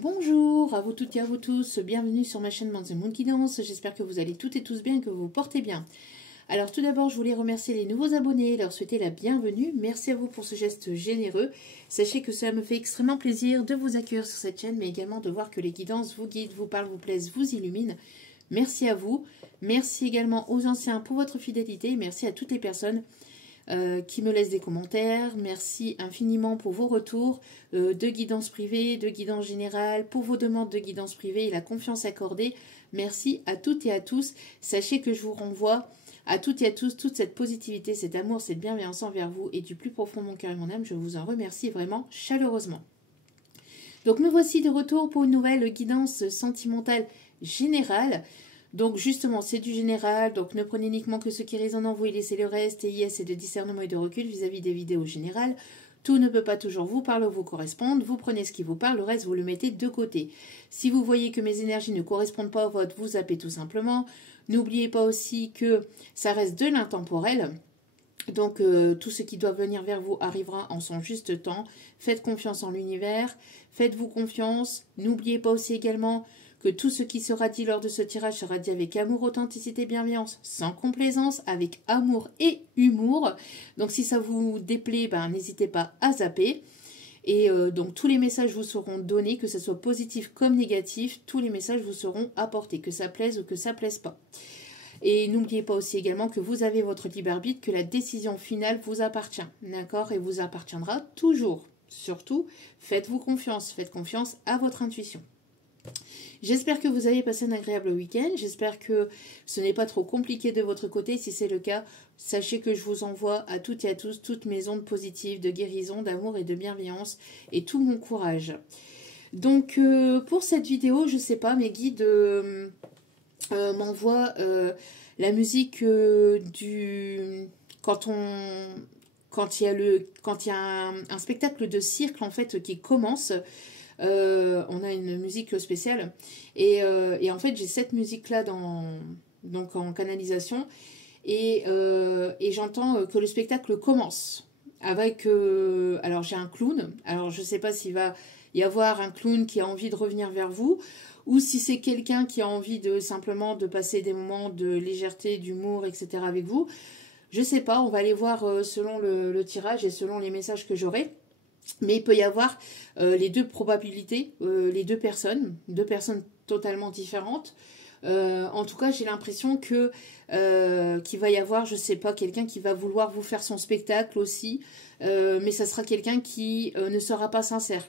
Bonjour à vous toutes et à vous tous, bienvenue sur ma chaîne The Moon Guidance, j'espère que vous allez toutes et tous bien et que vous vous portez bien. Alors tout d'abord je voulais remercier les nouveaux abonnés, leur souhaiter la bienvenue, merci à vous pour ce geste généreux. Sachez que cela me fait extrêmement plaisir de vous accueillir sur cette chaîne, mais également de voir que les guidances vous guident, vous parlent, vous plaisent, vous illuminent. Merci à vous, merci également aux anciens pour votre fidélité, merci à toutes les personnes qui me laissent des commentaires. Merci infiniment pour vos retours de guidance privée, de guidance générale, pour vos demandes de guidance privée et la confiance accordée. Merci à toutes et à tous. Sachez que je vous renvoie à toutes et à tous toute cette positivité, cet amour, cette bienveillance envers vous et du plus profond de mon cœur et mon âme. Je vous en remercie vraiment chaleureusement. Donc me voici de retour pour une nouvelle guidance sentimentale générale. Donc justement, c'est du général, donc ne prenez uniquement que ce qui résonne en vous et laissez le reste, ayez assez de discernement et de recul vis-à-vis des vidéos générales. Tout ne peut pas toujours vous parler ou vous correspondre, vous prenez ce qui vous parle, le reste vous le mettez de côté. Si vous voyez que mes énergies ne correspondent pas aux vôtres, vous zappez tout simplement. N'oubliez pas aussi que ça reste de l'intemporel. Donc tout ce qui doit venir vers vous arrivera en son juste temps. Faites confiance en l'univers, faites-vous confiance. N'oubliez pas aussi également que tout ce qui sera dit lors de ce tirage sera dit avec amour, authenticité, bienveillance, sans complaisance, avec amour et humour. Donc si ça vous déplaît, n'hésitez pas à zapper. Et donc tous les messages vous seront donnés, que ce soit positif comme négatif, tous les messages vous seront apportés, que ça plaise ou que ça plaise pas. Et n'oubliez pas aussi également que vous avez votre libre arbitre, que la décision finale vous appartient, d'accord, et vous appartiendra toujours. Surtout, faites-vous confiance, faites confiance à votre intuition. J'espère que vous avez passé un agréable week-end, j'espère que ce n'est pas trop compliqué de votre côté. Si c'est le cas, sachez que je vous envoie à toutes et à tous toutes mes ondes positives de guérison, d'amour et de bienveillance et tout mon courage. Donc pour cette vidéo, je ne sais pas, mes guides m'envoient la musique du... Quand il y a un spectacle de cirque en fait qui commence... on a une musique spéciale et en fait j'ai cette musique là donc en canalisation et j'entends que le spectacle commence avec alors j'ai un clown, alors je sais pas s'il va y avoir un clown qui a envie de revenir vers vous ou si c'est quelqu'un qui a envie de simplement de passer des moments de légèreté, d'humour, etc. avec vous. Je sais pas, on va aller voir selon le tirage et selon les messages que j'aurai. Mais il peut y avoir les deux probabilités, les deux personnes totalement différentes. En tout cas, j'ai l'impression que qu'il va y avoir, je sais pas, quelqu'un qui va vouloir vous faire son spectacle aussi, mais ça sera quelqu'un qui ne sera pas sincère.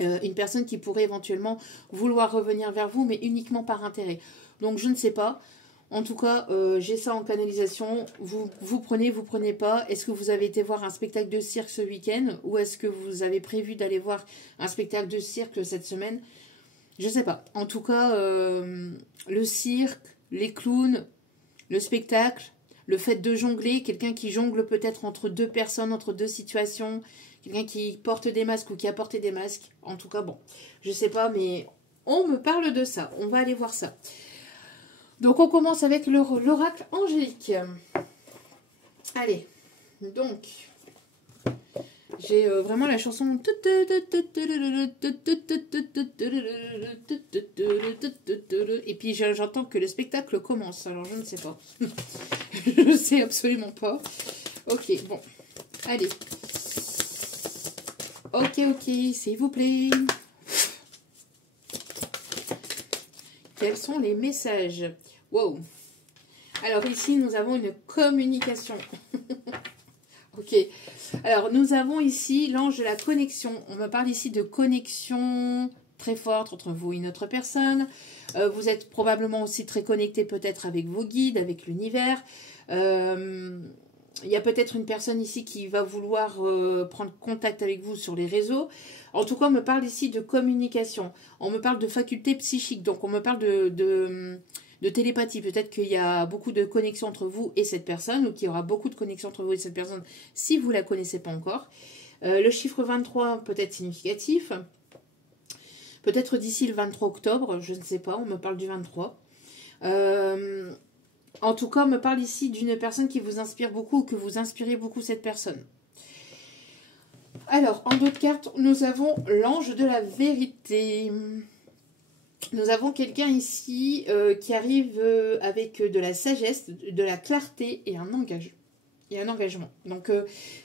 Une personne qui pourrait éventuellement vouloir revenir vers vous, mais uniquement par intérêt. Donc je ne sais pas. En tout cas, j'ai ça en canalisation. Vous prenez pas. Est-ce que vous avez été voir un spectacle de cirque ce week-end ou est-ce que vous avez prévu d'aller voir un spectacle de cirque cette semaine? Je sais pas. En tout cas, le cirque, les clowns, le spectacle, le fait de jongler, quelqu'un qui jongle peut-être entre deux personnes, entre deux situations, quelqu'un qui porte des masques ou qui a porté des masques. En tout cas, bon, je sais pas, mais on me parle de ça. On va aller voir ça. Donc on commence avec l'oracle angélique. Allez, donc j'ai vraiment la chanson et puis j'entends que le spectacle commence, alors je ne sais pas. Je ne sais absolument pas. Ok, bon, allez. Ok, s'il vous plaît. Quels sont les messages? Wow. Alors ici, nous avons une communication. Ok. Alors, nous avons ici l'ange de la connexion. On me parle ici de connexion très forte entre vous et une autre personne. Vous êtes probablement aussi très connecté peut-être avec vos guides, avec l'univers. Il y a peut-être une personne ici qui va vouloir prendre contact avec vous sur les réseaux. En tout cas, on me parle ici de communication. On me parle de faculté psychique. Donc, on me parle de télépathie. Peut-être qu'il y a beaucoup de connexions entre vous et cette personne ou qu'il y aura beaucoup de connexions entre vous et cette personne si vous ne la connaissez pas encore. Le chiffre 23 peut être significatif. Peut-être d'ici le 23 octobre, je ne sais pas. On me parle du 23. En tout cas, on me parle ici d'une personne qui vous inspire beaucoup ou que vous inspirez beaucoup cette personne. Alors, en d'autres cartes, nous avons l'ange de la vérité. Nous avons quelqu'un ici qui arrive avec de la sagesse, de la clarté et un engagement. Donc,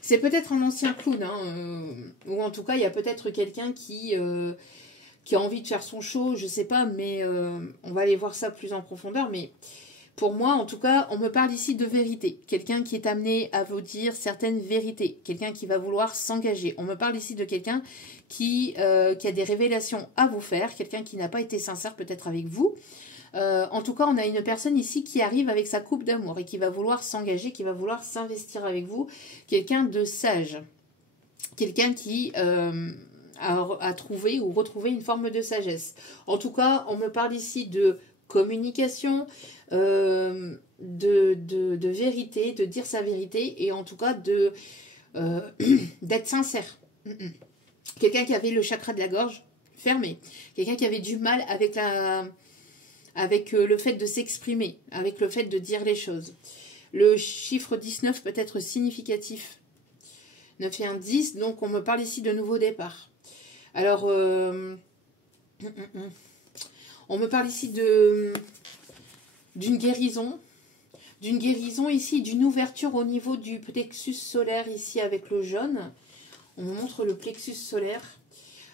c'est peut-être un ancien clown, hein, ou en tout cas, il y a peut-être quelqu'un qui a envie de faire son show, je sais pas, mais on va aller voir ça plus en profondeur. Mais pour moi, en tout cas, on me parle ici de vérité. Quelqu'un qui est amené à vous dire certaines vérités. Quelqu'un qui va vouloir s'engager. On me parle ici de quelqu'un qui a des révélations à vous faire. Quelqu'un qui n'a pas été sincère peut-être avec vous. En tout cas, on a une personne ici qui arrive avec sa coupe d'amour et qui va vouloir s'engager, qui va vouloir s'investir avec vous. Quelqu'un de sage. Quelqu'un qui a trouvé ou retrouvé une forme de sagesse. En tout cas, on me parle ici de communication, de vérité, de dire sa vérité et en tout cas d'être sincère. Quelqu'un qui avait le chakra de la gorge fermé. Quelqu'un qui avait du mal avec le fait de s'exprimer, avec le fait de dire les choses. Le chiffre 19 peut être significatif. 9 et 1, 10, donc on me parle ici de nouveau départ. Alors, on me parle ici d'une guérison ici, d'une ouverture au niveau du plexus solaire ici avec le jaune. On me montre le plexus solaire,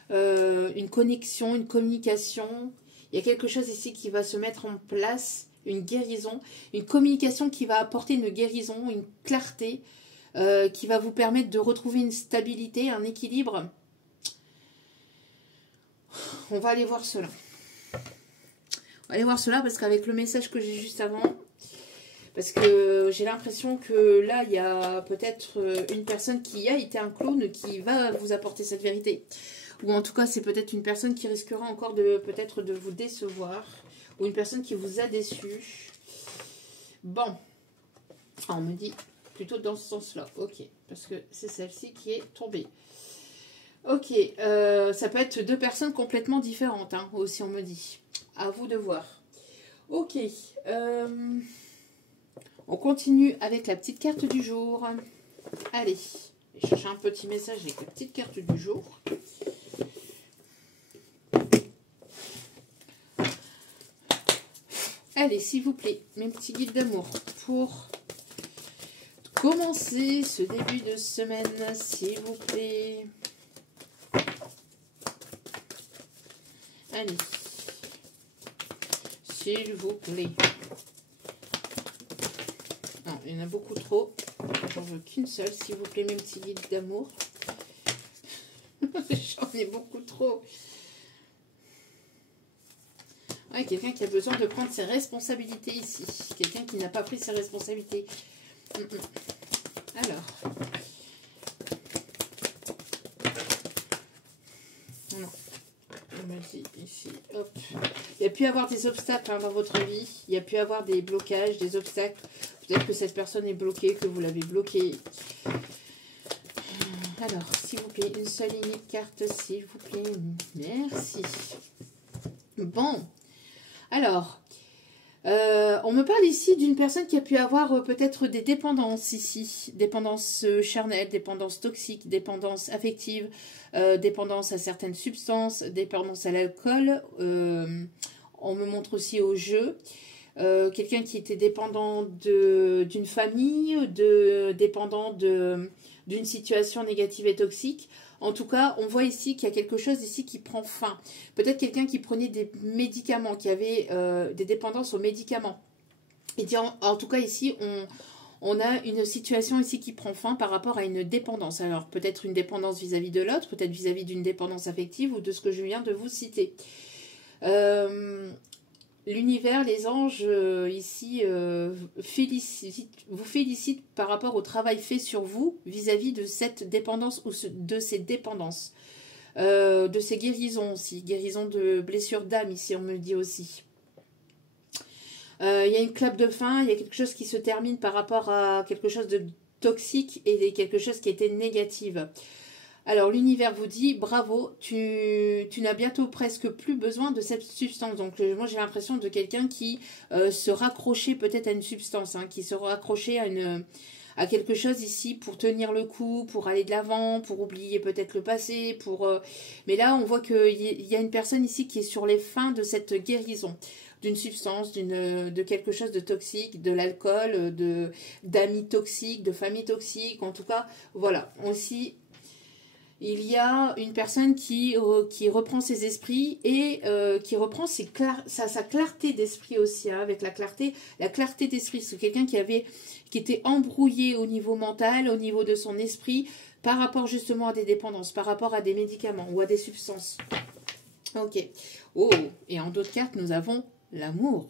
une connexion, une communication. Il y a quelque chose ici qui va se mettre en place, une guérison, une communication qui va apporter une guérison, une clarté, qui va vous permettre de retrouver une stabilité, un équilibre. On va aller voir cela. On va aller voir cela parce qu'avec le message que j'ai juste avant, parce que j'ai l'impression que là, il y a peut-être une personne qui a été un clown qui va vous apporter cette vérité. Ou en tout cas, c'est peut-être une personne qui risquera encore peut-être de vous décevoir. Ou une personne qui vous a déçu. Bon. Ah, on me dit plutôt dans ce sens-là. Ok. Parce que c'est celle-ci qui est tombée. Ok. Ça peut être deux personnes complètement différentes, hein, aussi on me dit. À vous de voir. Ok. On continue avec la petite carte du jour. Allez. Je vais chercher un petit message avec la petite carte du jour. Allez, s'il vous plaît, mes petits guides d'amour, pour commencer ce début de semaine, s'il vous plaît. Allez, s'il vous plaît. Non, il y en a beaucoup trop. J'en veux qu'une seule, s'il vous plaît, mes petits guides d'amour. J'en ai beaucoup trop. Ouais, quelqu'un qui a besoin de prendre ses responsabilités ici. Quelqu'un qui n'a pas pris ses responsabilités. Alors. Non. On me dit ici. Hop. Il y a pu y avoir des obstacles dans votre vie. Il y a pu y avoir des blocages, des obstacles. Peut-être que cette personne est bloquée, que vous l'avez bloquée. Alors, s'il vous plaît, une seule unique carte, s'il vous plaît. Merci. Bon. Alors, on me parle ici d'une personne qui a pu avoir peut-être des dépendances ici. Dépendance charnelle, dépendance toxique, dépendance affective, dépendance à certaines substances, dépendance à l'alcool. On me montre aussi au jeu. Quelqu'un qui était dépendant d'une famille, dépendant d'une situation négative et toxique. En tout cas, on voit ici qu'il y a quelque chose ici qui prend fin. Peut-être quelqu'un qui prenait des médicaments, qui avait des dépendances aux médicaments. Et en tout cas, ici, on a une situation ici qui prend fin par rapport à une dépendance. Alors, peut-être une dépendance vis-à-vis de l'autre, peut-être vis-à-vis d'une dépendance affective ou de ce que je viens de vous citer. L'univers, les anges, ici, vous félicitent par rapport au travail fait sur vous vis-à-vis de cette dépendance ou de ces dépendances. De ces guérisons aussi, guérison de blessures d'âme ici, on me dit aussi. Il y a une clap de fin, il y a quelque chose qui se termine par rapport à quelque chose de toxique et quelque chose qui était négatif. Alors, l'univers vous dit, bravo, tu n'as bientôt presque plus besoin de cette substance. Donc, moi, j'ai l'impression de quelqu'un qui se raccrochait peut-être à une substance, hein, qui se raccrochait à quelque chose ici pour tenir le coup, pour aller de l'avant, pour oublier peut-être le passé, mais là, on voit qu'il y a une personne ici qui est sur les fins de cette guérison, d'une substance, de quelque chose de toxique, de l'alcool, d'amis toxiques, de famille toxique, en tout cas, voilà. Aussi, il y a une personne qui reprend ses esprits et qui reprend sa clarté d'esprit aussi, hein, avec la clarté d'esprit. C'est quelqu'un qui était embrouillé au niveau mental, au niveau de son esprit, par rapport justement à des dépendances, par rapport à des médicaments ou à des substances. Ok. Oh, et en d'autres cartes, nous avons l'amour.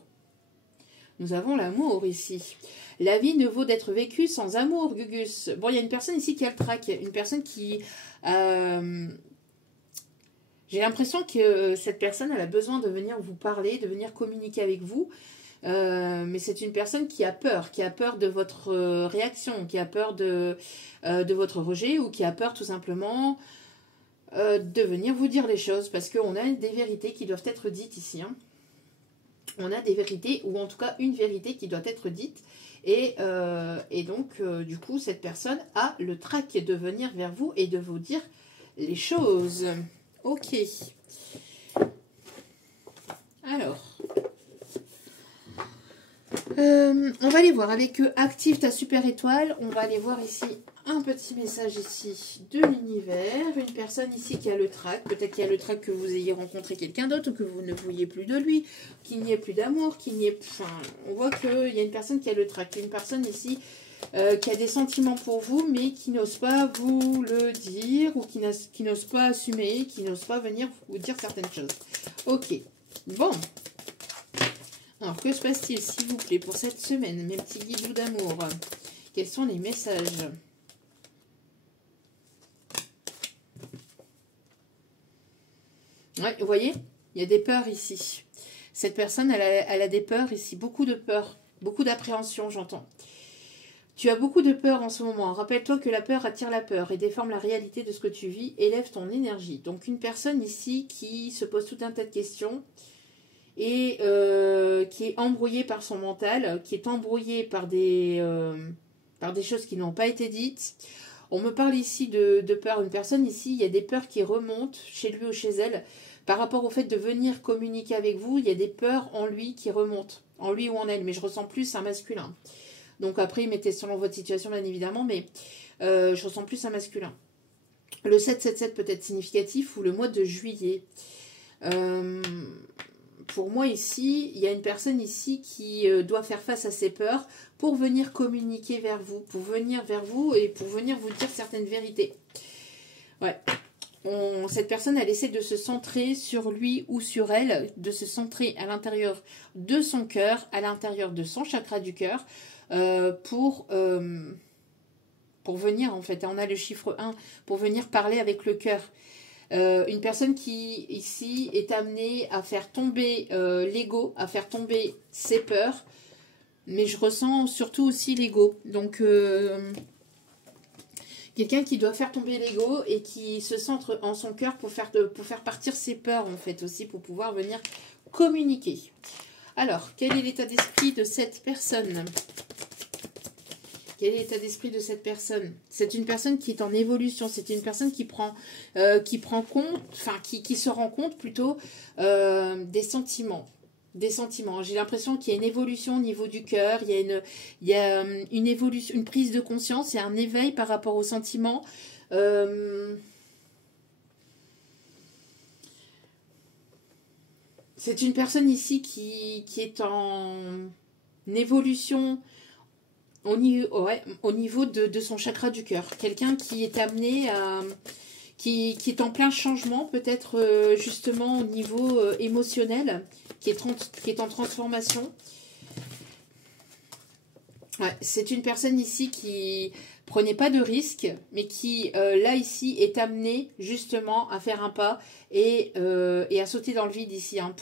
Nous avons l'amour ici. La vie ne vaut d'être vécue sans amour, Gugus. Bon, il y a une personne ici qui a le trac. Une personne qui... j'ai l'impression que cette personne, elle a besoin de venir vous parler, de venir communiquer avec vous. Mais c'est une personne qui a peur de votre réaction, qui a peur de votre rejet ou qui a peur tout simplement de venir vous dire les choses. Parce qu'on a des vérités qui doivent être dites ici, hein. On a des vérités, ou en tout cas une vérité qui doit être dite. Et donc, du coup, cette personne a le trac de venir vers vous et de vous dire les choses. Ok. Alors, on va aller voir avec active ta super étoile. On va aller voir ici un petit message ici de l'univers. Une personne ici qui a le trac. Peut-être qu'il y a le trac que vous ayez rencontré quelqu'un d'autre ou que vous ne vouliez plus de lui, qu'il n'y ait plus d'amour, qu'il n'y ait... Enfin, on voit qu'il y a une personne qui a le trac. Une personne ici qui a des sentiments pour vous, mais qui n'ose pas vous le dire ou qui n'ose pas assumer, qui n'ose pas venir vous dire certaines choses. Ok. Bon. Alors, que se passe-t-il, s'il vous plaît, pour cette semaine, mes petits guidoux d'amour? Quels sont les messages? Ouais, vous voyez, il y a des peurs ici. Cette personne, elle a des peurs ici, beaucoup de peurs, beaucoup d'appréhension, j'entends. Tu as beaucoup de peur en ce moment. Rappelle-toi que la peur attire la peur et déforme la réalité de ce que tu vis, élève ton énergie. Donc, une personne ici qui se pose tout un tas de questions et qui est embrouillée par son mental, qui est embrouillée par des choses qui n'ont pas été dites. On me parle ici de peur. Une personne ici, il y a des peurs qui remontent chez lui ou chez elle par rapport au fait de venir communiquer avec vous. Il y a des peurs en lui qui remontent, en lui ou en elle, mais je ressens plus un masculin. Donc après, mettez selon votre situation bien évidemment, mais je ressens plus un masculin. Le 7-7-7 peut être significatif ou le mois de juillet. Pour moi ici, il y a une personne ici qui doit faire face à ses peurs pour venir communiquer vers vous, pour venir vers vous et pour venir vous dire certaines vérités. Ouais. Cette personne, elle essaie de se centrer sur lui ou sur elle, de se centrer à l'intérieur de son cœur, à l'intérieur de son chakra du cœur, pour venir, en fait, on a le chiffre 1, pour venir parler avec le cœur. Une personne qui, ici, est amenée à faire tomber l'ego, à faire tomber ses peurs, mais je ressens surtout aussi l'ego. Donc, quelqu'un qui doit faire tomber l'ego et qui se centre en son cœur pour faire partir ses peurs, en fait, aussi, pour pouvoir venir communiquer. Alors, quel est l'état d'esprit de cette personne ? Quel est l'état d'esprit de cette personne? C'est une personne qui est en évolution. C'est une personne qui prend compte, enfin qui se rend compte plutôt des sentiments. Des sentiments. J'ai l'impression qu'il y a une évolution au niveau du cœur. Il y a une évolution, une prise de conscience. Il y a un éveil par rapport aux sentiments. C'est une personne ici qui est en évolution. Au niveau de son chakra du cœur. Quelqu'un qui est amené à... Qui est en plein changement, peut-être justement au niveau émotionnel, qui est en transformation. Ouais, c'est une personne ici qui prenait pas de risque, mais qui, là, ici, est amenée justement à faire un pas et à sauter dans le vide ici, hein,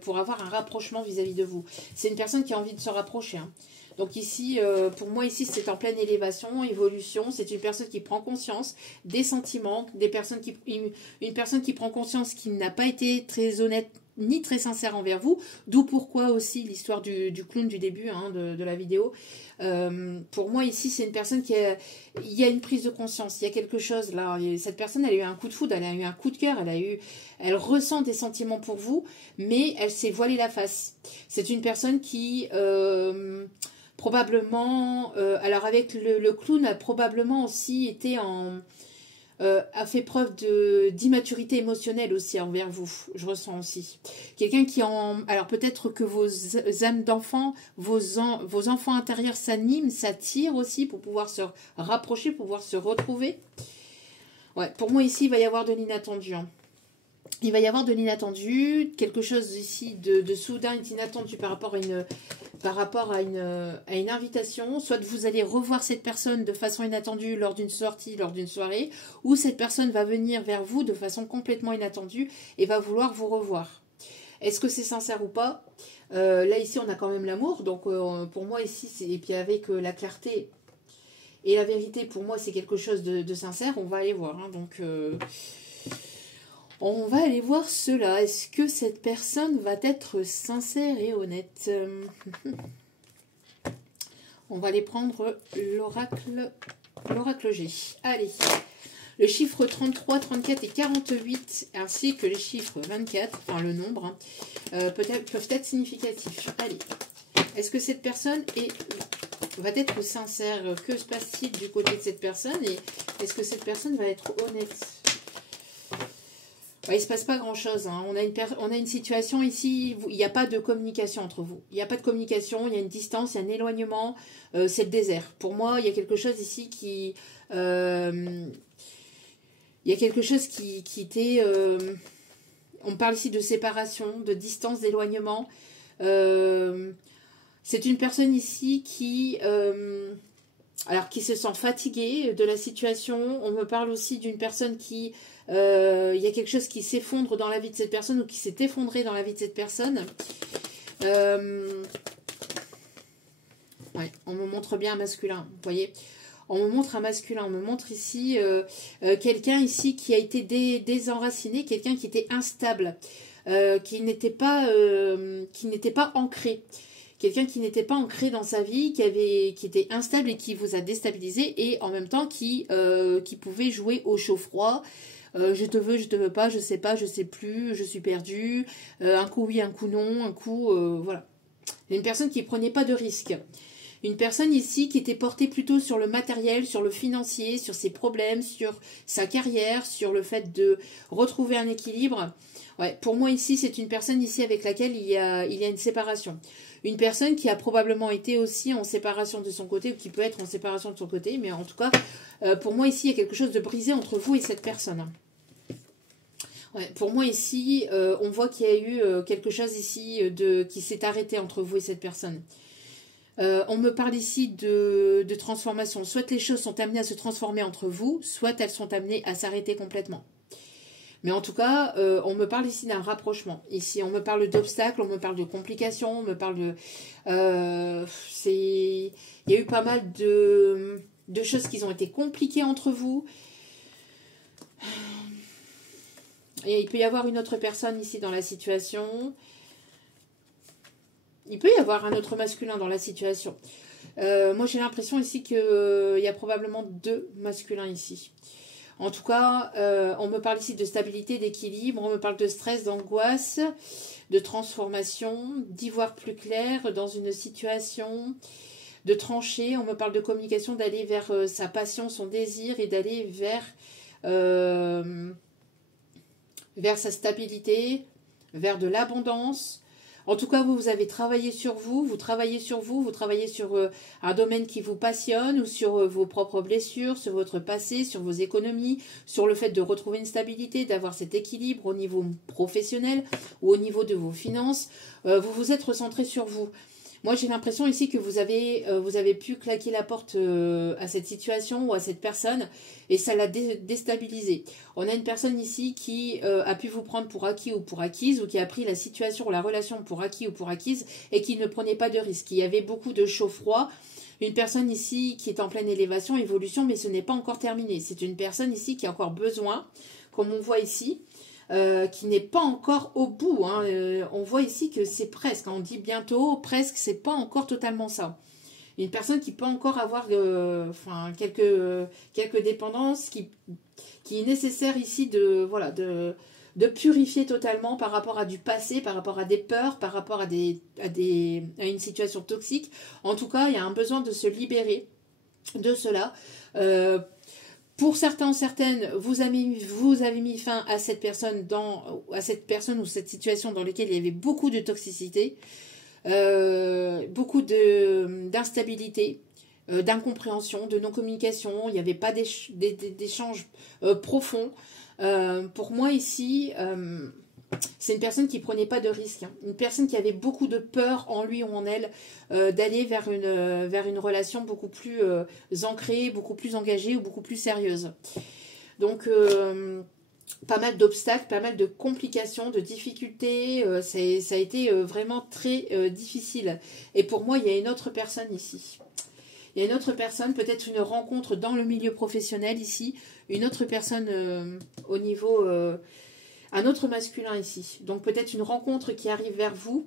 pour avoir un rapprochement vis-à-vis de vous. C'est une personne qui a envie de se rapprocher, hein. Donc ici, pour moi, ici, c'est en pleine élévation, évolution. C'est une personne qui prend conscience des sentiments, une personne qui prend conscience qu'il n'a pas été très honnête ni très sincère envers vous, d'où pourquoi aussi l'histoire du clown du début hein, de la vidéo. Pour moi ici c'est une personne il y a une prise de conscience, il y a quelque chose là, cette personne elle a eu un coup de foudre, elle a eu un coup de cœur, elle ressent des sentiments pour vous, mais elle s'est voilée la face. C'est une personne qui probablement, alors avec le clown a probablement aussi été a fait preuve d'immaturité émotionnelle aussi envers vous, je ressens aussi. Quelqu'un qui alors peut-être que vos âmes d'enfants, vos enfants intérieurs s'animent, s'attirent aussi pour pouvoir se rapprocher, pour pouvoir se retrouver. Ouais, pour moi ici il va y avoir de l'inattendu. Hein. Il va y avoir de l'inattendu, quelque chose ici de soudain, d'inattendu par rapport à une invitation. Soit vous allez revoir cette personne de façon inattendue lors d'une sortie, lors d'une soirée, ou cette personne va venir vers vous de façon complètement inattendue et va vouloir vous revoir. Est-ce que c'est sincère ou pas? Là, ici, on a quand même l'amour. Donc, pour moi, ici, et puis avec la clarté et la vérité, pour moi, c'est quelque chose de sincère. On va aller voir. Hein, donc... on va aller voir cela. Est-ce que cette personne va être sincère et honnête? On va aller prendre l'oracle G. Allez. Le chiffre 33, 34 et 48, ainsi que les chiffres 24, enfin le nombre, hein, peuvent être significatifs. Allez. Est-ce que cette personne va être sincère? Que se passe-t-il du côté de cette personne? Et est-ce que cette personne va être honnête? Il ne se passe pas grand-chose. Hein. On a une situation ici, il n'y a pas de communication entre vous. Il n'y a pas de communication, il y a une distance, il y a un éloignement. C'est le désert. Pour moi, il y a quelque chose ici qui... il y a quelque chose qui était... on parle ici de séparation, de distance, d'éloignement. C'est une personne ici qui... qui se sent fatiguée de la situation. On me parle aussi d'une personne qui... il y a quelque chose qui s'effondre dans la vie de cette personne ou qui s'est effondré dans la vie de cette personne. Ouais, on me montre bien un masculin, vous voyez. On me montre un masculin, on me montre ici quelqu'un ici qui a été désenraciné, quelqu'un qui était instable, qui n'était pas ancré. Quelqu'un qui n'était pas ancré dans sa vie, qui était instable et qui vous a déstabilisé, et en même temps qui pouvait jouer au chaud-froid. Je te veux, je te veux pas, je sais pas, je sais plus, je suis perdu. Un coup oui, un coup non, un coup... voilà. Une personne qui ne prenait pas de risques. Une personne ici qui était portée plutôt sur le matériel, sur le financier, sur ses problèmes, sur sa carrière, sur le fait de retrouver un équilibre. Ouais, pour moi ici, c'est une personne ici avec laquelle il y a une séparation. Une personne qui a probablement été aussi en séparation de son côté, ou qui peut être en séparation de son côté, mais en tout cas, pour moi ici, il y a quelque chose de brisé entre vous et cette personne. Ouais, pour moi ici, on voit qu'il y a eu quelque chose ici qui s'est arrêté entre vous et cette personne. On me parle ici de transformation. Soit les choses sont amenées à se transformer entre vous, soit elles sont amenées à s'arrêter complètement. Mais en tout cas, on me parle ici d'un rapprochement. Ici, on me parle d'obstacles, on me parle de complications, on me parle de... il y a eu pas mal de choses qui ont été compliquées entre vous. Et il peut y avoir une autre personne ici dans la situation. Il peut y avoir un autre masculin dans la situation. Moi, j'ai l'impression ici qu'il y a probablement 2 masculins ici. En tout cas, on me parle ici de stabilité, d'équilibre, on me parle de stress, d'angoisse, de transformation, d'y voir plus clair dans une situation, de trancher. On me parle de communication, d'aller vers sa passion, son désir et d'aller vers sa stabilité, vers de l'abondance. En tout cas, vous avez travaillé sur vous travaillez sur un domaine qui vous passionne, ou sur vos propres blessures, sur votre passé, sur vos économies, sur le fait de retrouver une stabilité, d'avoir cet équilibre au niveau professionnel ou au niveau de vos finances. Vous vous êtes recentré sur vous. Moi, j'ai l'impression ici que vous avez pu claquer la porte à cette situation ou à cette personne, et ça l'a déstabilisé. On a une personne ici qui a pu vous prendre pour acquis ou pour acquise, ou qui a pris la situation ou la relation pour acquis ou pour acquise, et qui ne prenait pas de risques. Il y avait beaucoup de chaud-froid. Une personne ici qui est en pleine élévation, évolution, mais ce n'est pas encore terminé. C'est une personne ici qui a encore besoin, comme on voit ici, qui n'est pas encore au bout. Hein. On voit ici que c'est presque, on dit bientôt, presque, c'est pas encore totalement ça. Une personne qui peut encore avoir quelques dépendances, qui est nécessaire ici voilà, de purifier totalement par rapport à du passé, par rapport à des peurs, par rapport à une situation toxique. En tout cas, il y a un besoin de se libérer de cela. Pour certains, certaines, vous avez mis fin à cette personne ou cette situation dans laquelle il y avait beaucoup de toxicité, beaucoup d'instabilité, d'incompréhension, de non-communication. Il n'y avait pas d'échange profond. Pour moi ici, c'est une personne qui prenait pas de risques, hein. Une personne qui avait beaucoup de peur en lui ou en elle d'aller vers une relation beaucoup plus ancrée, beaucoup plus engagée ou beaucoup plus sérieuse. Donc pas mal d'obstacles, pas mal de complications, de difficultés, ça a été vraiment très difficile. Et pour moi, il y a une autre personne ici. Il y a une autre personne, peut-être une rencontre dans le milieu professionnel ici, une autre personne au niveau... un autre masculin ici. Donc peut-être une rencontre qui arrive vers vous.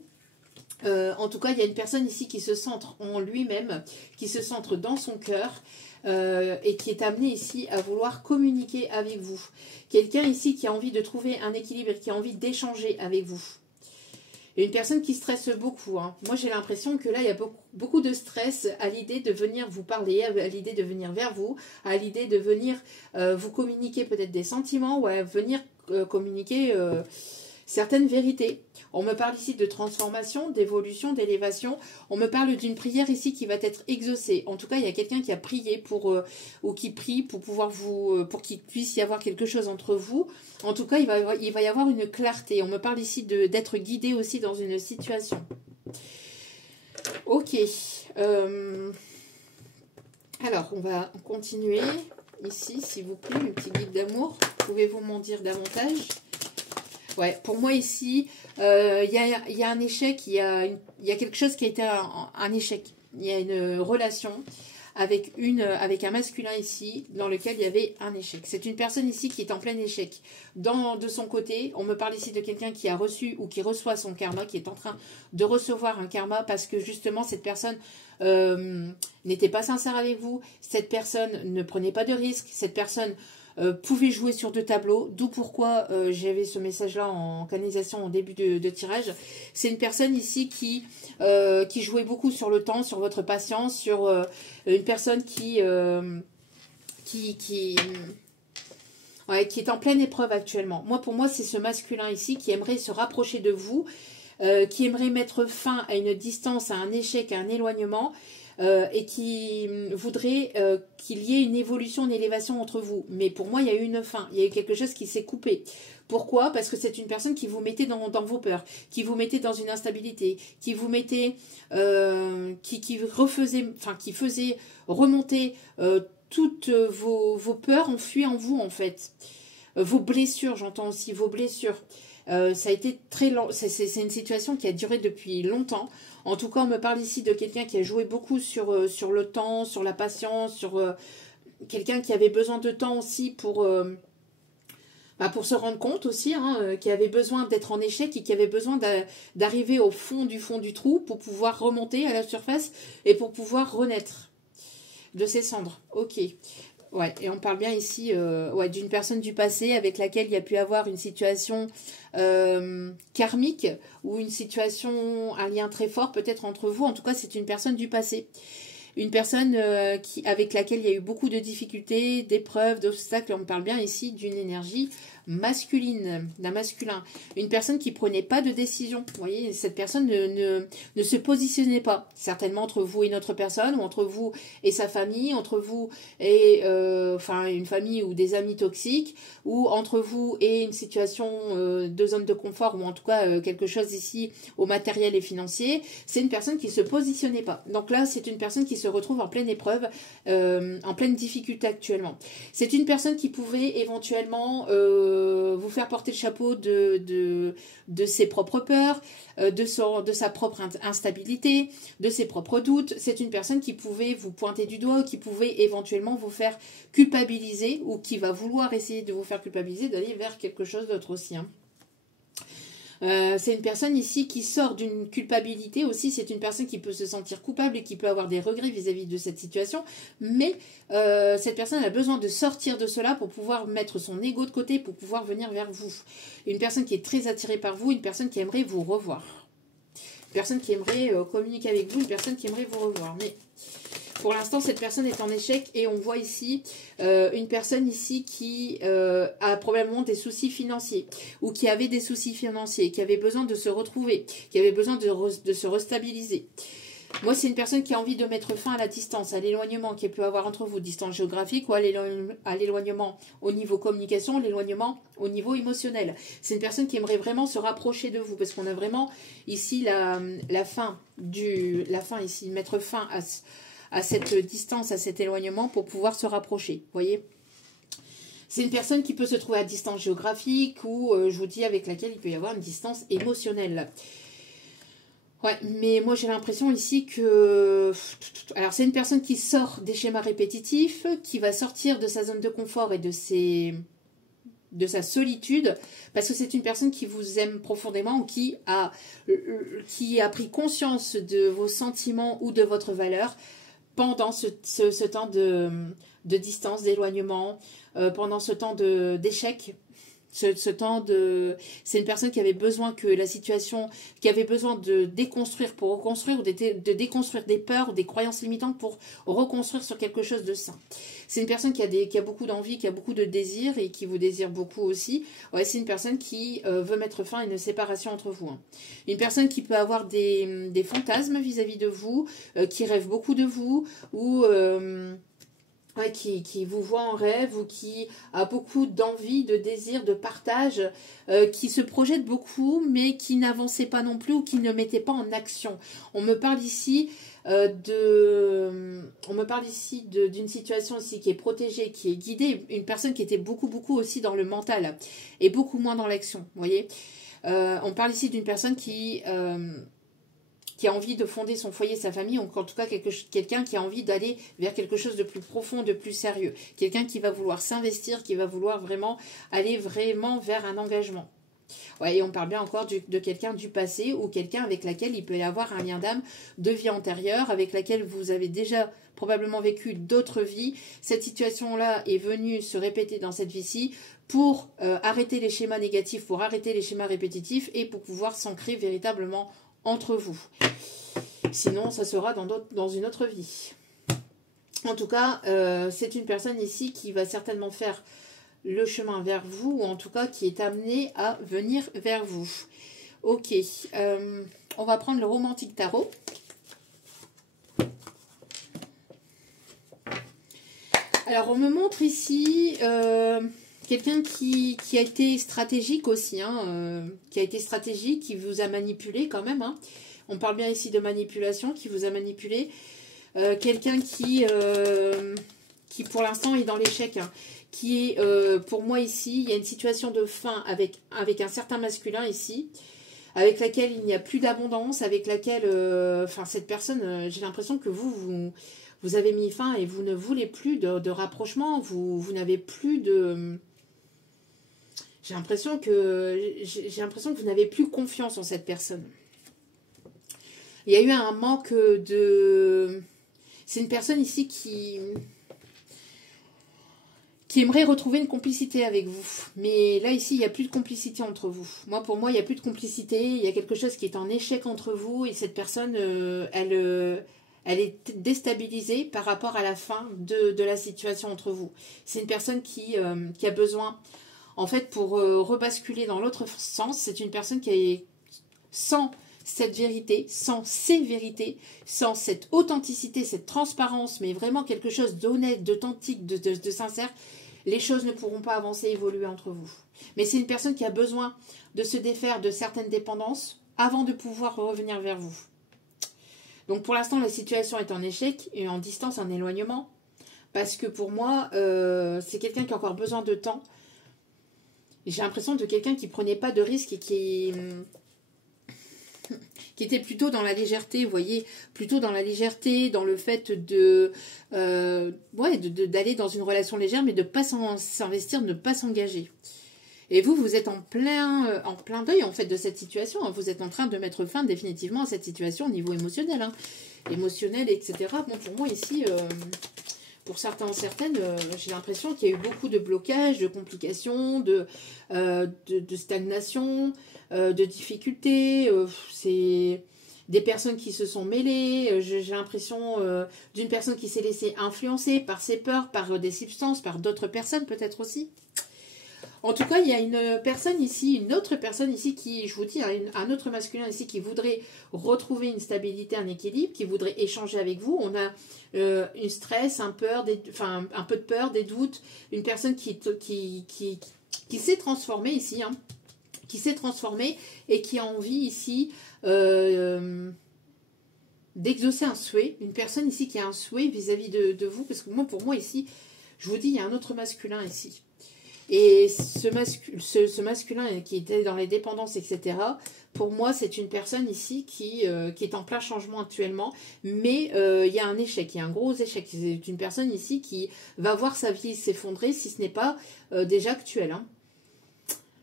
En tout cas, il y a une personne ici qui se centre en lui-même, qui se centre dans son cœur et qui est amené ici à vouloir communiquer avec vous. Quelqu'un ici qui a envie de trouver un équilibre et qui a envie d'échanger avec vous. Et une personne qui stresse beaucoup. Hein. Moi, j'ai l'impression que là, il y a beaucoup de stress à l'idée de venir vous parler, à l'idée de venir vers vous, à l'idée de venir vous communiquer peut-être des sentiments ou à venir communiquer certaines vérités. On me parle ici de transformation, d'évolution, d'élévation. On me parle d'une prière ici qui va être exaucée. En tout cas, il y a quelqu'un qui a prié ou qui prie pour pouvoir pour qu'il puisse y avoir quelque chose entre vous. En tout cas, il va y avoir une clarté. On me parle ici d'être guidé aussi dans une situation. Ok. Alors, on va continuer ici, s'il vous plaît, le petit guide d'amour. Pouvez-vous m'en dire davantage ? Ouais, pour moi ici, il y a un échec, il y a quelque chose qui a été un échec. Il y a une relation avec un masculin ici, dans lequel il y avait un échec. C'est une personne ici qui est en plein échec. De son côté, on me parle ici de quelqu'un qui a reçu ou qui reçoit son karma, qui est en train de recevoir un karma parce que justement cette personne n'était pas sincère avec vous, cette personne ne prenait pas de risques, cette personne pouvait jouer sur deux tableaux, d'où pourquoi j'avais ce message-là en canalisation en début de tirage. C'est une personne ici qui jouait beaucoup sur le temps, sur votre patience, sur une personne qui est en pleine épreuve actuellement. Pour moi, c'est ce masculin ici qui aimerait se rapprocher de vous, qui aimerait mettre fin à une distance, à un échec, à un éloignement, et qui voudrait qu'il y ait une évolution, une élévation entre vous. Mais pour moi, il y a eu une fin, il y a eu quelque chose qui s'est coupé. Pourquoi? Parce que c'est une personne qui vous mettait dans vos peurs, qui vous mettait dans une instabilité, qui vous mettait, qui faisait remonter toutes vos peurs enfuies en vous, en fait. Vos blessures, j'entends aussi vos blessures. Ça a été très long. C'est une situation qui a duré depuis longtemps. En tout cas, on me parle ici de quelqu'un qui a joué beaucoup sur le temps, sur la patience, sur quelqu'un qui avait besoin de temps aussi pour se rendre compte aussi, hein, qui avait besoin d'être en échec et qui avait besoin d'arriver au fond du trou pour pouvoir remonter à la surface et pour pouvoir renaître de ses cendres. Ok. Ouais, et on parle bien ici d'une personne du passé avec laquelle il y a pu avoir une situation karmique ou une situation, un lien très fort peut-être entre vous. En tout cas, c'est une personne du passé. Une personne avec laquelle il y a eu beaucoup de difficultés, d'épreuves, d'obstacles. On parle bien ici d'une énergie masculine, d'un masculin. Une personne qui prenait pas de décision. Vous voyez, cette personne ne se positionnait pas. Certainement entre vous et une autre personne, ou entre vous et sa famille, entre vous et une famille ou des amis toxiques, ou entre vous et une situation de zone de confort, ou en tout cas quelque chose ici au matériel et financier. C'est une personne qui se positionnait pas. Donc là, c'est une personne qui se retrouve en pleine épreuve, en pleine difficulté actuellement. C'est une personne qui pouvait éventuellement vous faire porter le chapeau de ses propres peurs, de sa propre instabilité, de ses propres doutes. C'est une personne qui pouvait vous pointer du doigt ou qui pouvait éventuellement vous faire culpabiliser ou qui va vouloir essayer de vous faire culpabiliser d'aller vers quelque chose d'autre aussi. Hein. C'est une personne ici qui sort d'une culpabilité aussi, c'est une personne qui peut se sentir coupable et qui peut avoir des regrets vis-à-vis de cette situation, mais cette personne a besoin de sortir de cela pour pouvoir mettre son ego de côté, pour pouvoir venir vers vous. Une personne qui est très attirée par vous, une personne qui aimerait vous revoir. Une personne qui aimerait communiquer avec vous, une personne qui aimerait vous revoir. Mais pour l'instant, cette personne est en échec et on voit ici une personne ici qui a probablement des soucis financiers ou qui avait des soucis financiers, qui avait besoin de se retrouver, qui avait besoin de se restabiliser. Moi, c'est une personne qui a envie de mettre fin à la distance, à l'éloignement qu'il peut y avoir entre vous, distance géographique ou à l'éloignement au niveau communication, l'éloignement au niveau émotionnel. C'est une personne qui aimerait vraiment se rapprocher de vous parce qu'on a vraiment ici la fin ici, mettre fin à cette distance, à cet éloignement pour pouvoir se rapprocher, vous voyez. C'est une personne qui peut se trouver à distance géographique ou, je vous dis, avec laquelle il peut y avoir une distance émotionnelle. Ouais, mais moi j'ai l'impression ici que... Alors c'est une personne qui sort des schémas répétitifs, qui va sortir de sa zone de confort et de sa solitude, parce que c'est une personne qui vous aime profondément ou qui a pris conscience de vos sentiments ou de votre valeur pendant ce temps de distance, d'éloignement, pendant ce temps d'échec. Ce temps c'est une personne qui avait besoin que la situation, qui avait besoin de déconstruire pour reconstruire, ou de déconstruire des peurs ou des croyances limitantes pour reconstruire sur quelque chose de sain. C'est une personne qui a beaucoup d'envie, qui a beaucoup de désirs et qui vous désire beaucoup aussi. Ouais, c'est une personne qui veut mettre fin à une séparation entre vous. Hein. Une personne qui peut avoir des fantasmes vis-à-vis de vous, qui rêve beaucoup de vous ou... Ouais, qui vous voit en rêve ou qui a beaucoup d'envie, de désir, de partage, qui se projette beaucoup mais qui n'avançait pas non plus ou qui ne mettait pas en action. On me parle ici d'une situation ici qui est protégée, qui est guidée, une personne qui était beaucoup aussi dans le mental et beaucoup moins dans l'action, vous voyez. On parle ici d'une personne qui a envie de fonder son foyer, sa famille, ou en tout cas quelqu'un qui a envie d'aller vers quelque chose de plus profond, de plus sérieux. Quelqu'un qui va vouloir s'investir, qui va vouloir vraiment aller vraiment vers un engagement. Ouais, et on parle bien encore de quelqu'un du passé ou quelqu'un avec laquelle il peut y avoir un lien d'âme de vie antérieure, avec laquelle vous avez déjà probablement vécu d'autres vies. Cette situation-là est venue se répéter dans cette vie-ci pour arrêter les schémas négatifs, pour arrêter les schémas répétitifs et pour pouvoir s'ancrer véritablement entre vous. Sinon, ça sera dans une autre vie. En tout cas, c'est une personne ici qui va certainement faire le chemin vers vous, ou en tout cas qui est amenée à venir vers vous. Ok, on va prendre le romantique tarot. Alors, on me montre ici... quelqu'un qui a été stratégique aussi, hein, qui a été stratégique, qui vous a manipulé quand même. Hein. On parle bien ici de manipulation, qui vous a manipulé. Quelqu'un qui pour l'instant est dans l'échec. Hein, qui est, pour moi ici, il y a une situation de fin avec un certain masculin ici, avec laquelle il n'y a plus d'abondance, avec laquelle, cette personne, j'ai l'impression que vous avez mis fin et vous ne voulez plus de rapprochement, vous n'avez plus de... J'ai l'impression que vous n'avez plus confiance en cette personne. Il y a eu un manque de... C'est une personne ici qui aimerait retrouver une complicité avec vous. Mais là, ici, il n'y a plus de complicité entre vous. Pour moi, il n'y a plus de complicité. Il y a quelque chose qui est en échec entre vous. Et cette personne, elle est déstabilisée par rapport à la fin de la situation entre vous. C'est une personne qui a besoin... En fait, pour rebasculer dans l'autre sens, c'est une personne qui est sans cette vérité, sans ces vérités, sans cette authenticité, cette transparence, mais vraiment quelque chose d'honnête, d'authentique, de sincère, les choses ne pourront pas avancer, évoluer entre vous. Mais c'est une personne qui a besoin de se défaire de certaines dépendances avant de pouvoir revenir vers vous. Donc pour l'instant, la situation est en échec et en distance, en éloignement, parce que pour moi, c'est quelqu'un qui a encore besoin de temps. j'ai l'impression de quelqu'un qui prenait pas de risques et qui était plutôt dans la légèreté, vous voyez, plutôt dans la légèreté, dans le fait d'aller dans une relation légère, mais de ne pas s'investir, de ne pas s'engager. Et vous, vous êtes en plein deuil, en fait, de cette situation. Hein. Vous êtes en train de mettre fin définitivement à cette situation au niveau émotionnel. Hein. Émotionnel, etc. Bon, pour moi, ici, pour certains, certaines, j'ai l'impression qu'il y a eu beaucoup de blocages, de complications, de stagnation, de difficultés. C'est des personnes qui se sont mêlées. J'ai l'impression d'une personne qui s'est laissée influencer par ses peurs, par des substances, par d'autres personnes peut-être aussi. En tout cas, il y a une personne ici, une autre personne ici qui, je vous dis, un autre masculin ici qui voudrait retrouver une stabilité, un équilibre, qui voudrait échanger avec vous. On a une stress, un peu de peur, des doutes, une personne qui s'est transformée ici, hein, qui s'est transformée et qui a envie ici d'exaucer un souhait. Une personne ici qui a un souhait vis-à-vis de vous, parce que pour moi ici, je vous dis, il y a un autre masculin ici. Et ce masculin qui était dans les dépendances, etc., pour moi, c'est une personne ici qui est en plein changement actuellement, mais il y a un échec, il y a un gros échec. C'est une personne ici qui va voir sa vie s'effondrer, si ce n'est pas déjà actuel. Hein.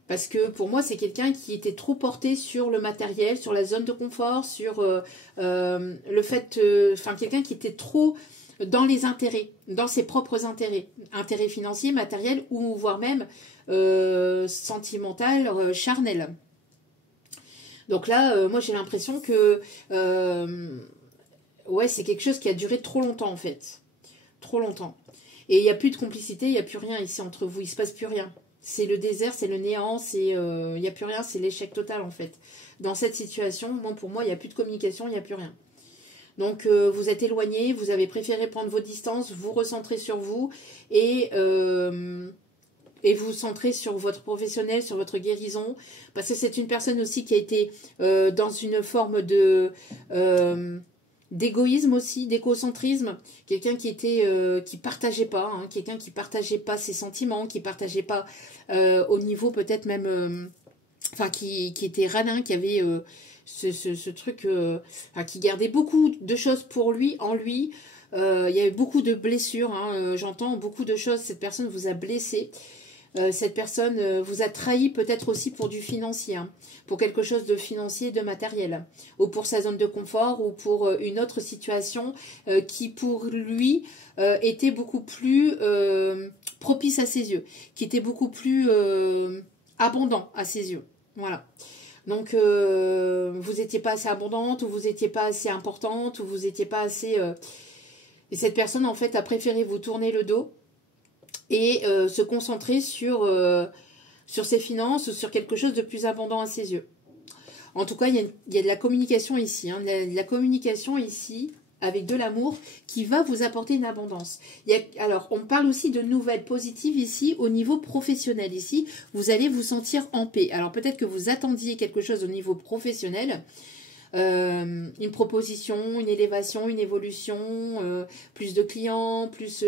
Parce que pour moi, c'est quelqu'un qui était trop porté sur le matériel, sur la zone de confort, sur le fait... quelqu'un qui était trop... dans les intérêts, dans ses propres intérêts financiers, matériels ou voire même sentimental, charnel. Donc là, moi j'ai l'impression que c'est quelque chose qui a duré trop longtemps en fait. Trop longtemps. Et il n'y a plus de complicité, il n'y a plus rien ici entre vous, il ne se passe plus rien. C'est le désert, c'est le néant, il n'y a plus rien, c'est l'échec total en fait. Dans cette situation, pour moi, il n'y a plus de communication, il n'y a plus rien. Donc, vous êtes éloigné, vous avez préféré prendre vos distances, vous recentrer sur vous et vous centrer sur votre professionnel, sur votre guérison. Parce que c'est une personne aussi qui a été dans une forme d'égoïsme aussi, d'écocentrisme. Quelqu'un qui partageait pas, hein, quelqu'un qui partageait pas ses sentiments, qui partageait pas au niveau peut-être même... qui était radin, qui avait... ce truc qui gardait beaucoup de choses pour lui, en lui. Il y avait beaucoup de blessures, hein, j'entends beaucoup de choses. Cette personne vous a blessé. Cette personne vous a trahi peut-être aussi pour du financier, hein, pour quelque chose de financier, de matériel, ou pour sa zone de confort, ou pour une autre situation qui pour lui était beaucoup plus propice à ses yeux, qui était beaucoup plus abondant à ses yeux. Voilà. Donc, vous n'étiez pas assez abondante, ou vous n'étiez pas assez importante, ou vous n'étiez pas assez... Et cette personne, en fait, a préféré vous tourner le dos et se concentrer sur ses finances ou sur quelque chose de plus abondant à ses yeux. En tout cas, il y a de la communication ici. Hein, de la communication ici avec de l'amour qui va vous apporter une abondance. Alors, on parle aussi de nouvelles positives ici au niveau professionnel. Ici, vous allez vous sentir en paix. Alors, peut-être que vous attendiez quelque chose au niveau professionnel, une proposition, une élévation, une évolution, plus de clients, plus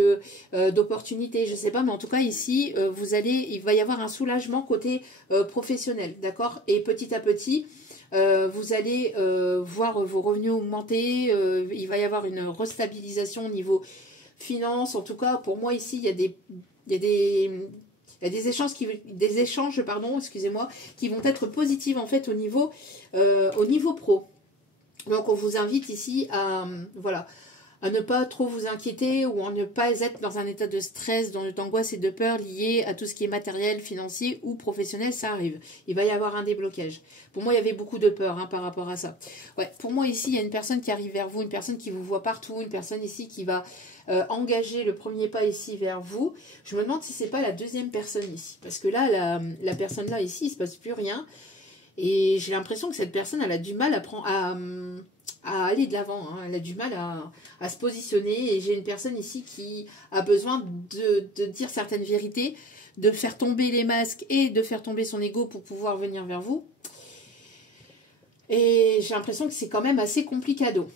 d'opportunités, je ne sais pas, mais en tout cas ici, il va y avoir un soulagement côté professionnel, d'accord? Et petit à petit, vous allez voir vos revenus augmenter, il va y avoir une restabilisation au niveau finance. En tout cas, pour moi ici, il y a des échanges, excusez-moi, qui vont être positifs en fait au niveau pro. Donc on vous invite ici à ne pas trop vous inquiéter ou à ne pas être dans un état de stress, d'angoisse et de peur lié à tout ce qui est matériel, financier ou professionnel, ça arrive. Il va y avoir un déblocage. Pour moi, il y avait beaucoup de peur par rapport à ça. Ouais, pour moi ici, il y a une personne qui arrive vers vous, une personne qui vous voit partout, une personne ici qui va engager le premier pas ici vers vous. Je me demande si c'est pas la deuxième personne ici. Parce que là, la personne là ici, il ne se passe plus rien. Et j'ai l'impression que cette personne, elle a du mal à aller de l'avant. Hein. Elle a du mal à se positionner. Et j'ai une personne ici qui a besoin de dire certaines vérités, de faire tomber les masques et de faire tomber son ego pour pouvoir venir vers vous. Et j'ai l'impression que c'est quand même assez complicado.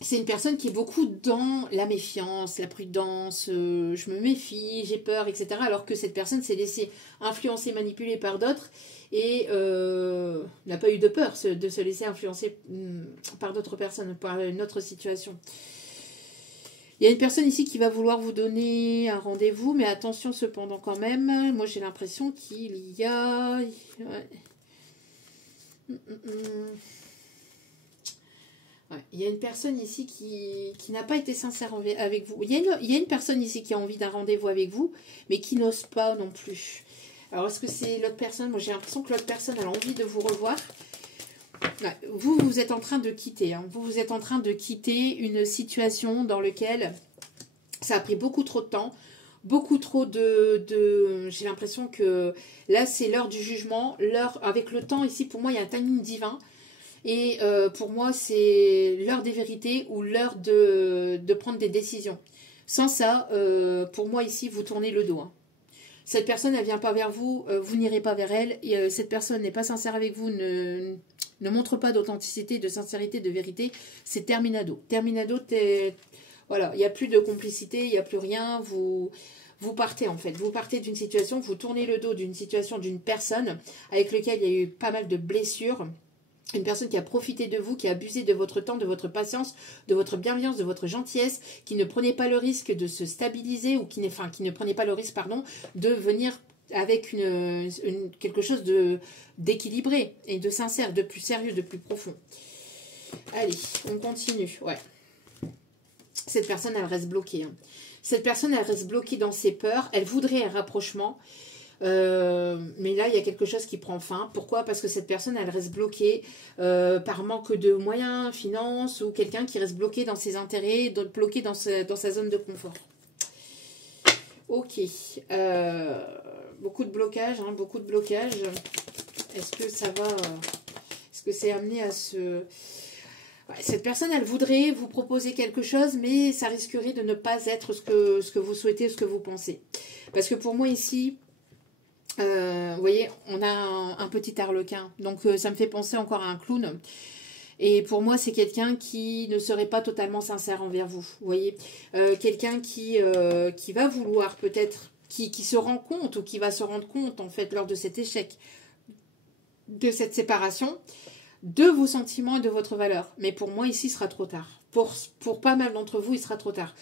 c'est une personne qui est beaucoup dans la méfiance, la prudence, je me méfie, j'ai peur, etc. Alors que cette personne s'est laissée influencer, manipuler par d'autres et n'a pas eu de peur de se laisser influencer par d'autres personnes, par une autre situation. Il y a une personne ici qui va vouloir vous donner un rendez-vous, mais attention cependant quand même. Moi j'ai l'impression qu'il y a... Ouais. Ouais. Il y a une personne ici qui n'a pas été sincère avec vous. Il y a une personne ici qui a envie d'un rendez-vous avec vous, mais qui n'ose pas non plus. Alors, est-ce que c'est l'autre personne? Moi, j'ai l'impression que l'autre personne a envie de vous revoir. Ouais. Vous êtes en train de quitter. Hein. Vous êtes en train de quitter une situation dans laquelle ça a pris beaucoup trop de temps. Beaucoup trop j'ai l'impression que là, c'est l'heure du jugement. Avec le temps, ici, pour moi, il y a un timing divin. Et pour moi, c'est l'heure des vérités ou l'heure de prendre des décisions. Sans ça, pour moi, ici, vous tournez le dos. Hein. Cette personne, elle ne vient pas vers vous, vous n'irez pas vers elle. Et, cette personne n'est pas sincère avec vous, ne montre pas d'authenticité, de sincérité, de vérité. C'est terminado. Terminado, voilà, il n'y a plus de complicité, il n'y a plus rien. Vous partez en fait. Vous partez d'une situation, vous tournez le dos d'une situation, d'une personne avec laquelle il y a eu pas mal de blessures. Une personne qui a profité de vous, qui a abusé de votre temps, de votre patience, de votre bienveillance, de votre gentillesse, qui ne prenait pas le risque de se stabiliser ou qui ne prenait pas le risque, de venir avec quelque chose d'équilibré et de sincère, de plus sérieux, de plus profond. Allez, on continue. Ouais. Cette personne, elle reste bloquée. Hein. Cette personne, elle reste bloquée dans ses peurs. Elle voudrait un rapprochement. Mais là, il y a quelque chose qui prend fin. Pourquoi? Parce que cette personne, elle reste bloquée par manque de moyens, finances, ou quelqu'un qui reste bloqué dans ses intérêts, bloqué dans sa zone de confort. Ok. Beaucoup de blocages, hein, beaucoup de blocages. Est-ce que ça va... Est-ce que c'est amené à se... Ouais, cette personne, elle voudrait vous proposer quelque chose, mais ça risquerait de ne pas être ce que vous souhaitez, ce que vous pensez. Parce que pour moi, ici... vous voyez, on a un petit arlequin. Donc, ça me fait penser encore à un clown. Et pour moi, c'est quelqu'un qui ne serait pas totalement sincère envers vous. Vous voyez, quelqu'un qui va vouloir peut-être, qui se rend compte ou qui va se rendre compte, en fait, lors de cet échec, de cette séparation, de vos sentiments et de votre valeur. Mais pour moi, ici, il sera trop tard. Pour pas mal d'entre vous, il sera trop tard.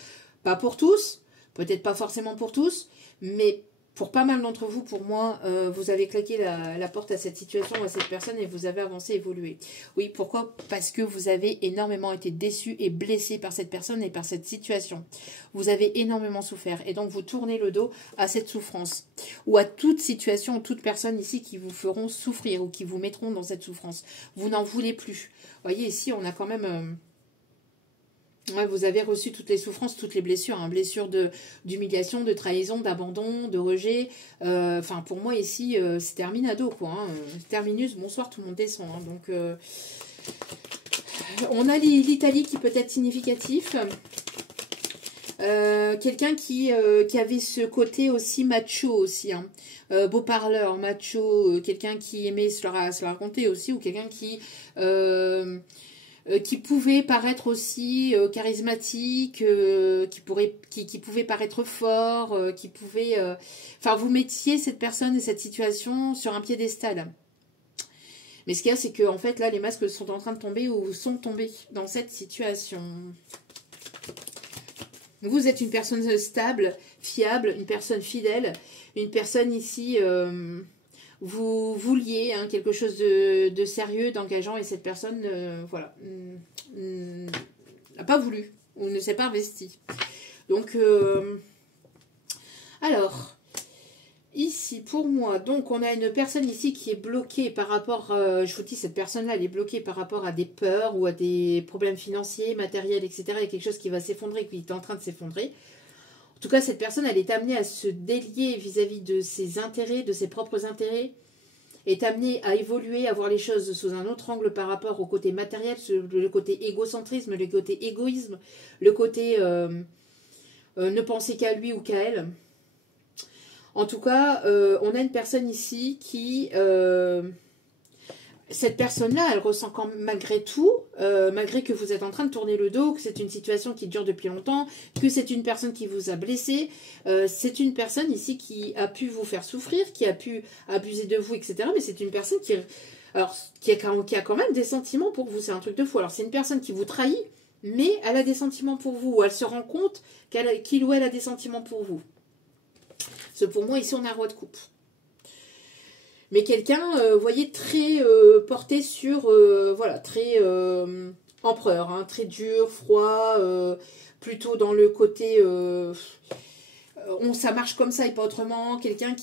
Pas pour tous, peut-être pas forcément pour tous, mais... Pour pas mal d'entre vous, pour moi, vous avez claqué la porte à cette situation, à cette personne et vous avez avancé, évolué. Oui, pourquoi? Parce que vous avez énormément été déçu et blessé par cette personne et par cette situation. Vous avez énormément souffert et donc vous tournez le dos à cette souffrance ou à toute situation, toute personne ici qui vous feront souffrir ou qui vous mettront dans cette souffrance. Vous n'en voulez plus. Vous voyez, ici, on a quand même... Ouais, vous avez reçu toutes les souffrances, toutes les blessures, hein, blessures d'humiliation, de trahison, d'abandon, de rejet. Enfin, pour moi ici, c'est terminado, quoi. Hein. Terminus, bonsoir, tout le monde descend. Hein, donc, on a l'Italie qui peut être significatif. Quelqu'un qui avait ce côté aussi macho aussi, hein. Beau parleur, macho, quelqu'un qui aimait se la raconter aussi, ou quelqu'un qui pouvait paraître aussi charismatique, qui pouvait paraître fort, qui pouvait... Enfin, vous mettiez cette personne et cette situation sur un piédestal. Mais ce qu'il y a, c'est que en fait, là, les masques sont en train de tomber ou sont tombés dans cette situation. Vous êtes une personne stable, fiable, une personne fidèle, une personne ici... vous vouliez hein, quelque chose de sérieux, d'engageant, et cette personne, voilà, n'a pas voulu, ou ne s'est pas investi. Donc, alors, ici, pour moi, donc, on a une personne ici qui est bloquée par rapport, je vous dis, cette personne-là, elle est bloquée par rapport à des peurs, ou à des problèmes financiers, matériels, etc. Il y a quelque chose qui va s'effondrer, qui est en train de s'effondrer. En tout cas, cette personne, elle est amenée à se délier vis-à-vis de ses intérêts, de ses propres intérêts, est amenée à évoluer, à voir les choses sous un autre angle par rapport au côté matériel, le côté égocentrisme, le côté égoïsme, le côté ne penser qu'à lui ou qu'à elle. En tout cas, on a une personne ici qui... cette personne-là, elle ressent quand même, malgré tout, malgré que vous êtes en train de tourner le dos, que c'est une situation qui dure depuis longtemps, que c'est une personne qui vous a blessé, c'est une personne ici qui a pu vous faire souffrir, qui a pu abuser de vous, etc. Mais c'est une personne qui, alors, qui a quand même des sentiments pour vous, c'est un truc de fou. Alors c'est une personne qui vous trahit, mais elle a des sentiments pour vous, ou elle se rend compte qu'il ou elle a des sentiments pour vous. Parce que pour moi, ici, on a un roi de coupe. Mais quelqu'un, vous voyez, très porté sur, voilà, très empereur, hein, très dur, froid, plutôt dans le côté, ça marche comme ça et pas autrement, quelqu'un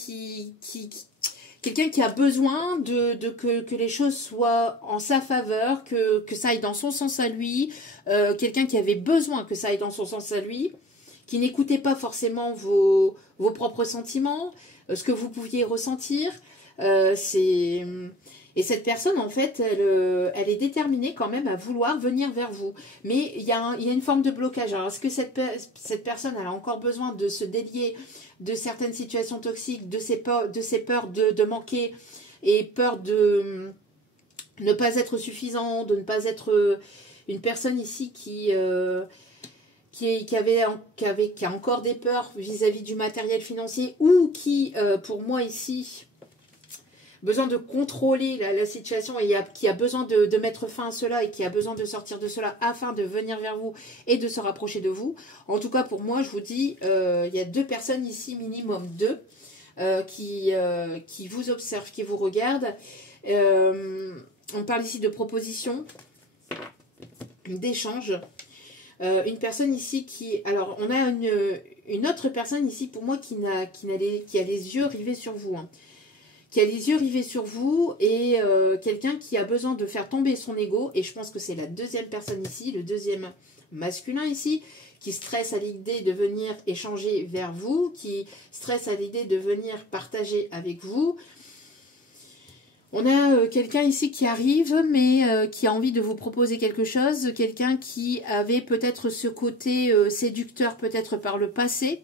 quelqu'un qui a besoin que les choses soient en sa faveur, que ça aille dans son sens à lui, quelqu'un qui avait besoin que ça aille dans son sens à lui, qui n'écoutait pas forcément vos propres sentiments, ce que vous pouviez ressentir. Et cette personne, en fait, elle est déterminée quand même à vouloir venir vers vous. Mais il y a une forme de blocage. Alors, est-ce que cette personne, elle a encore besoin de se délier de certaines situations toxiques, de ses peurs de manquer et peur de ne pas être suffisant, de ne pas être une personne ici qui a encore des peurs vis-à-vis du matériel financier ou qui, pour moi ici, besoin de contrôler la situation et qui a besoin de mettre fin à cela et qui a besoin de sortir de cela afin de venir vers vous et de se rapprocher de vous. En tout cas, pour moi, je vous dis, il y a 2 personnes ici, minimum 2, qui vous observent, qui vous regardent. On parle ici de proposition, d'échange. Une personne ici qui... Alors, on a une autre personne ici, pour moi, qui a les yeux rivés sur vous, hein. Qui a les yeux rivés sur vous et quelqu'un qui a besoin de faire tomber son ego. Et je pense que c'est la 2e personne ici, le 2e masculin ici, qui stresse à l'idée de venir échanger vers vous, qui stresse à l'idée de venir partager avec vous. On a quelqu'un ici qui arrive, mais qui a envie de vous proposer quelque chose. Quelqu'un qui avait peut-être ce côté séducteur, peut-être par le passé.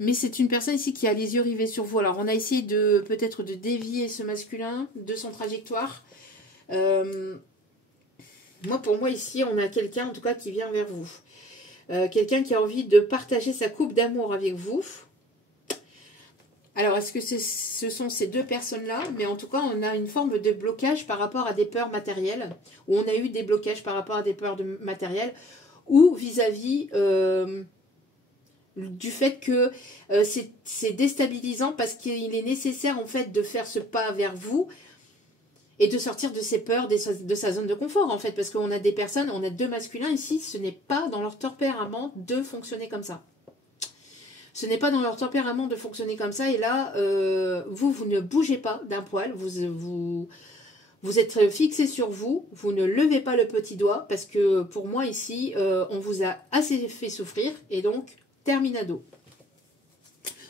Mais c'est une personne ici qui a les yeux rivés sur vous. Alors, on a essayé peut-être de dévier ce masculin de son trajectoire. Pour moi, ici, on a quelqu'un, en tout cas, qui vient vers vous. Quelqu'un qui a envie de partager sa coupe d'amour avec vous. Alors, est-ce que ce sont ces 2 personnes-là? Mais en tout cas, on a une forme de blocage par rapport à des peurs matérielles. Ou on a eu des blocages par rapport à des peurs matérielles. Ou vis-à-vis... du fait que c'est déstabilisant parce qu'il est nécessaire en fait de faire ce pas vers vous et de sortir de ses peurs, de sa zone de confort en fait, parce qu'on a des personnes, on a 2 masculins ici, ce n'est pas dans leur tempérament de fonctionner comme ça. Ce n'est pas dans leur tempérament de fonctionner comme ça et là, vous ne bougez pas d'un poil, vous êtes fixé sur vous, vous ne levez pas le petit doigt parce que pour moi ici, on vous a assez fait souffrir et donc... Terminado.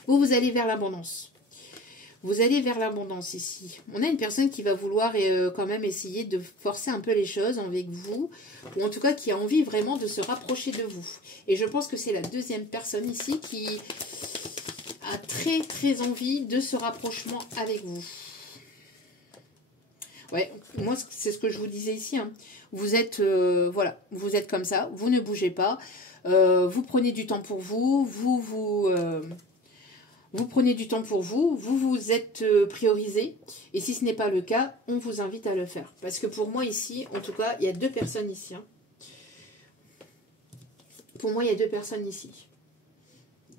Vous allez vers l'abondance. Vous allez vers l'abondance ici. On a une personne qui va vouloir quand même essayer de forcer un peu les choses avec vous. Ou en tout cas qui a envie vraiment de se rapprocher de vous. Et je pense que c'est la 2e personne ici qui a très très envie de ce rapprochement avec vous. Ouais, moi c'est ce que je vous disais ici. Hein. Vous êtes, voilà, vous êtes comme ça. Vous ne bougez pas. Vous prenez du temps pour vous, vous prenez du temps pour vous, vous êtes priorisé. Et si ce n'est pas le cas, on vous invite à le faire. Parce que pour moi ici, en tout cas, il y a 2 personnes ici. Hein. Pour moi, il y a 2 personnes ici.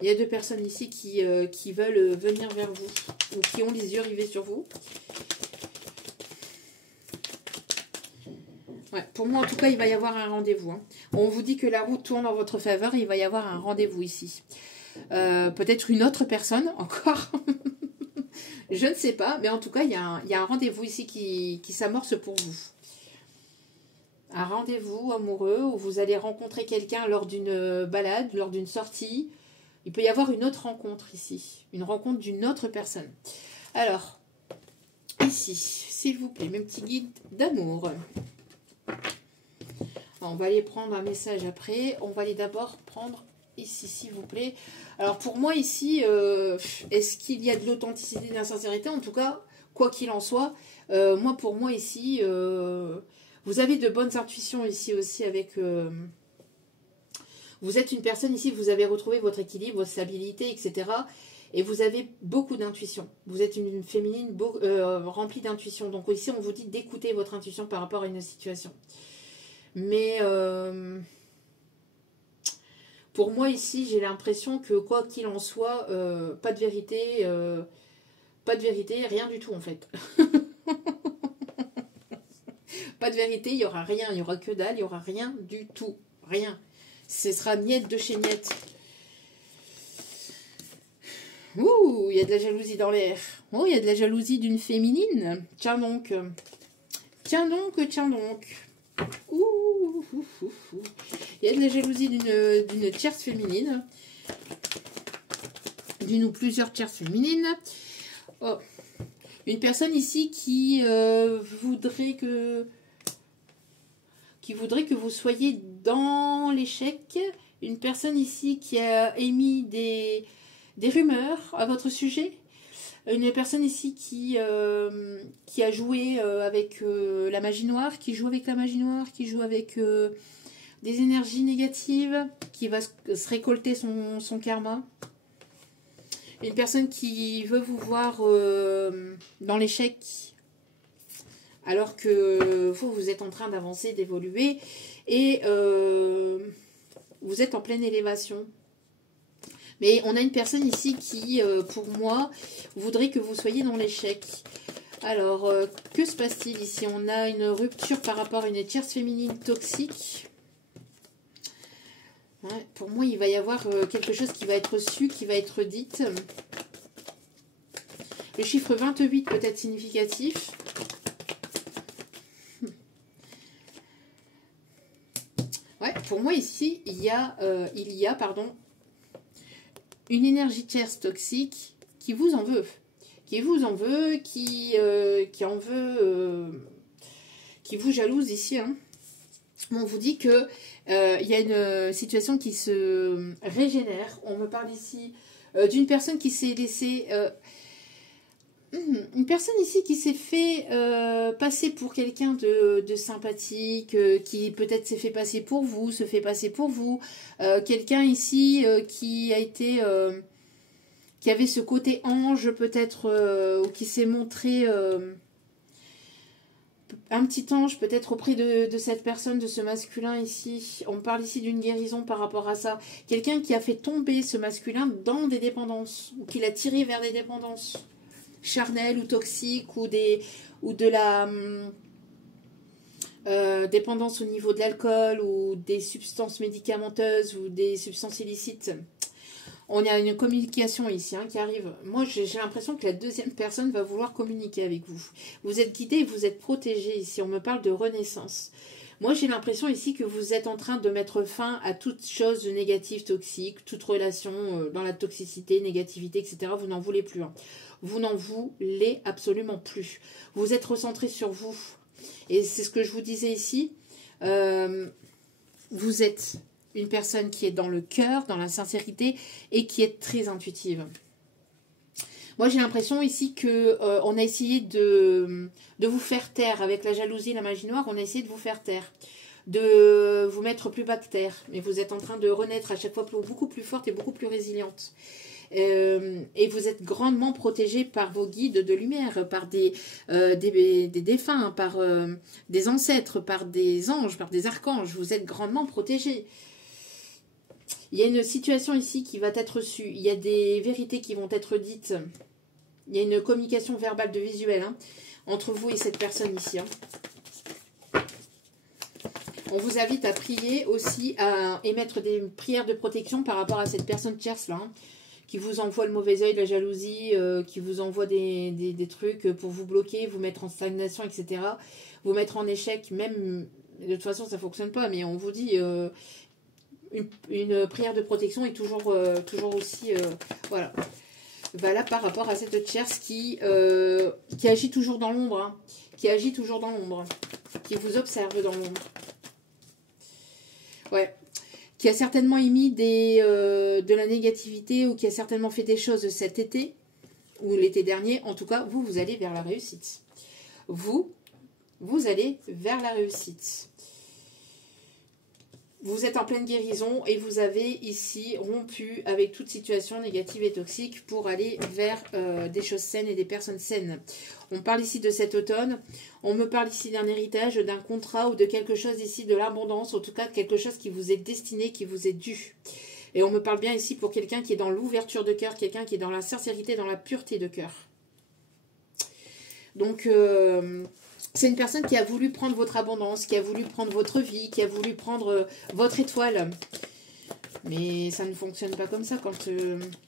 Il y a 2 personnes ici qui veulent venir vers vous. Ou qui ont les yeux rivés sur vous. Ouais, pour moi, en tout cas, il va y avoir un rendez-vous. Hein. On vous dit que la roue tourne en votre faveur et il va y avoir un rendez-vous ici. Peut-être une autre personne, encore. Je ne sais pas, mais en tout cas, il y a un rendez-vous ici qui s'amorce pour vous. Un rendez-vous amoureux où vous allez rencontrer quelqu'un lors d'une balade, lors d'une sortie. Il peut y avoir une autre rencontre ici. Une rencontre d'une autre personne. Alors, ici, s'il vous plaît, mes petits guides d'amour. On va aller prendre un message après. On va aller d'abord prendre ici, s'il vous plaît. Alors, pour moi, ici, est-ce qu'il y a de l'authenticité, de la sincérité? En tout cas, quoi qu'il en soit, moi pour moi ici, vous avez de bonnes intuitions ici aussi avec... vous êtes une personne ici, vous avez retrouvé votre équilibre, votre stabilité, etc. Et vous avez beaucoup d'intuition. Vous êtes une féminine remplie d'intuition. Donc ici, on vous dit d'écouter votre intuition par rapport à une situation. Mais pour moi ici, j'ai l'impression que quoi qu'il en soit, pas de vérité, rien du tout en fait. Pas de vérité, il n'y aura rien, il n'y aura que dalle, il n'y aura rien du tout. Rien. Ce sera niette de chez niette. Ouh, il y a de la jalousie dans l'air. Oh, il y a de la jalousie d'une féminine. Tiens donc. Tiens donc, tiens donc. Ouh, ouh, ouh, ouh. Il y a de la jalousie d'une tierce féminine. D'une ou plusieurs tierces féminines. Oh. Une personne ici qui voudrait que vous soyez dans l'échec. Une personne ici qui a émis des rumeurs à votre sujet. Une personne ici qui a joué avec la magie noire, qui joue avec la magie noire, qui joue avec des énergies négatives, qui va se récolter son karma. Une personne qui veut vous voir dans l'échec, alors que vous êtes en train d'avancer, d'évoluer, et vous êtes en pleine élévation. Mais on a une personne ici qui, pour moi, voudrait que vous soyez dans l'échec. Alors, que se passe-t-il ici? On a une rupture par rapport à une tierce féminine toxique. Ouais, pour moi, il va y avoir quelque chose qui va être su, qui va être dite. Le chiffre 28 peut être significatif. Ouais, pour moi, ici, il y a une énergie tierce toxique qui vous en veut. Qui vous en veut, qui vous jalouse ici. Hein. On vous dit que il y a une situation qui se régénère. On me parle ici d'une personne qui s'est laissée... une personne ici qui s'est fait passer pour quelqu'un de sympathique, qui peut-être s'est fait passer pour vous, se fait passer pour vous. Quelqu'un ici qui a été... qui avait ce côté ange peut-être, ou qui s'est montré... un petit ange peut-être auprès de cette personne, de ce masculin ici. On parle ici d'une guérison par rapport à ça. Quelqu'un qui a fait tomber ce masculin dans des dépendances, ou qui l'a tiré vers des dépendances charnelles ou toxiques, ou de la dépendance au niveau de l'alcool, ou des substances médicamenteuses, ou des substances illicites. On a une communication ici qui arrive. Moi, j'ai l'impression que la deuxième personne va vouloir communiquer avec vous. Vous êtes guidé, vous êtes protégé ici. On me parle de renaissance. Moi, j'ai l'impression ici que vous êtes en train de mettre fin à toute chose de négative, toxique, toute relation dans la toxicité, négativité, etc. Vous n'en voulez plus. Hein. Vous n'en voulez absolument plus. Vous êtes recentré sur vous. Et c'est ce que je vous disais ici. Vous êtes... une personne qui est dans le cœur, dans la sincérité et qui est très intuitive. Moi, j'ai l'impression ici que on a essayé de vous faire taire avec la jalousie, la magie noire. On a essayé de vous faire taire, de vous mettre plus bas que terre. Mais vous êtes en train de renaître à chaque fois beaucoup plus forte et beaucoup plus résiliente. Et vous êtes grandement protégé par vos guides de lumière, par des défunts, par des ancêtres, par des anges, par des archanges. Vous êtes grandement protégé. Il y a une situation ici qui va être reçue. Il y a des vérités qui vont être dites. Il y a une communication verbale de visuel entre vous et cette personne ici. On vous invite à prier aussi, à émettre des prières de protection par rapport à cette personne tierce là, qui vous envoie le mauvais œil, la jalousie, qui vous envoie des trucs pour vous bloquer, vous mettre en stagnation, etc. Vous mettre en échec, même, de toute façon ça ne fonctionne pas, mais on vous dit... Une prière de protection est toujours aussi voilà par rapport à cette tierce qui agit toujours dans l'ombre, qui agit toujours dans l'ombre, qui vous observe dans l'ombre, ouais, qui a certainement émis de la négativité ou qui a certainement fait des choses cet été ou l'été dernier. En tout cas, vous allez vers la réussite. Vous allez vers la réussite. Vous êtes en pleine guérison et vous avez ici rompu avec toute situation négative et toxique pour aller vers des choses saines et des personnes saines. On parle ici de cet automne. On me parle ici d'un héritage, d'un contrat ou de quelque chose ici, de l'abondance. En tout cas, quelque chose qui vous est destiné, qui vous est dû. Et on me parle bien ici pour quelqu'un qui est dans l'ouverture de cœur, quelqu'un qui est dans la sincérité, dans la pureté de cœur. Donc, c'est une personne qui a voulu prendre votre abondance, qui a voulu prendre votre vie, qui a voulu prendre votre étoile. Mais ça ne fonctionne pas comme ça quand...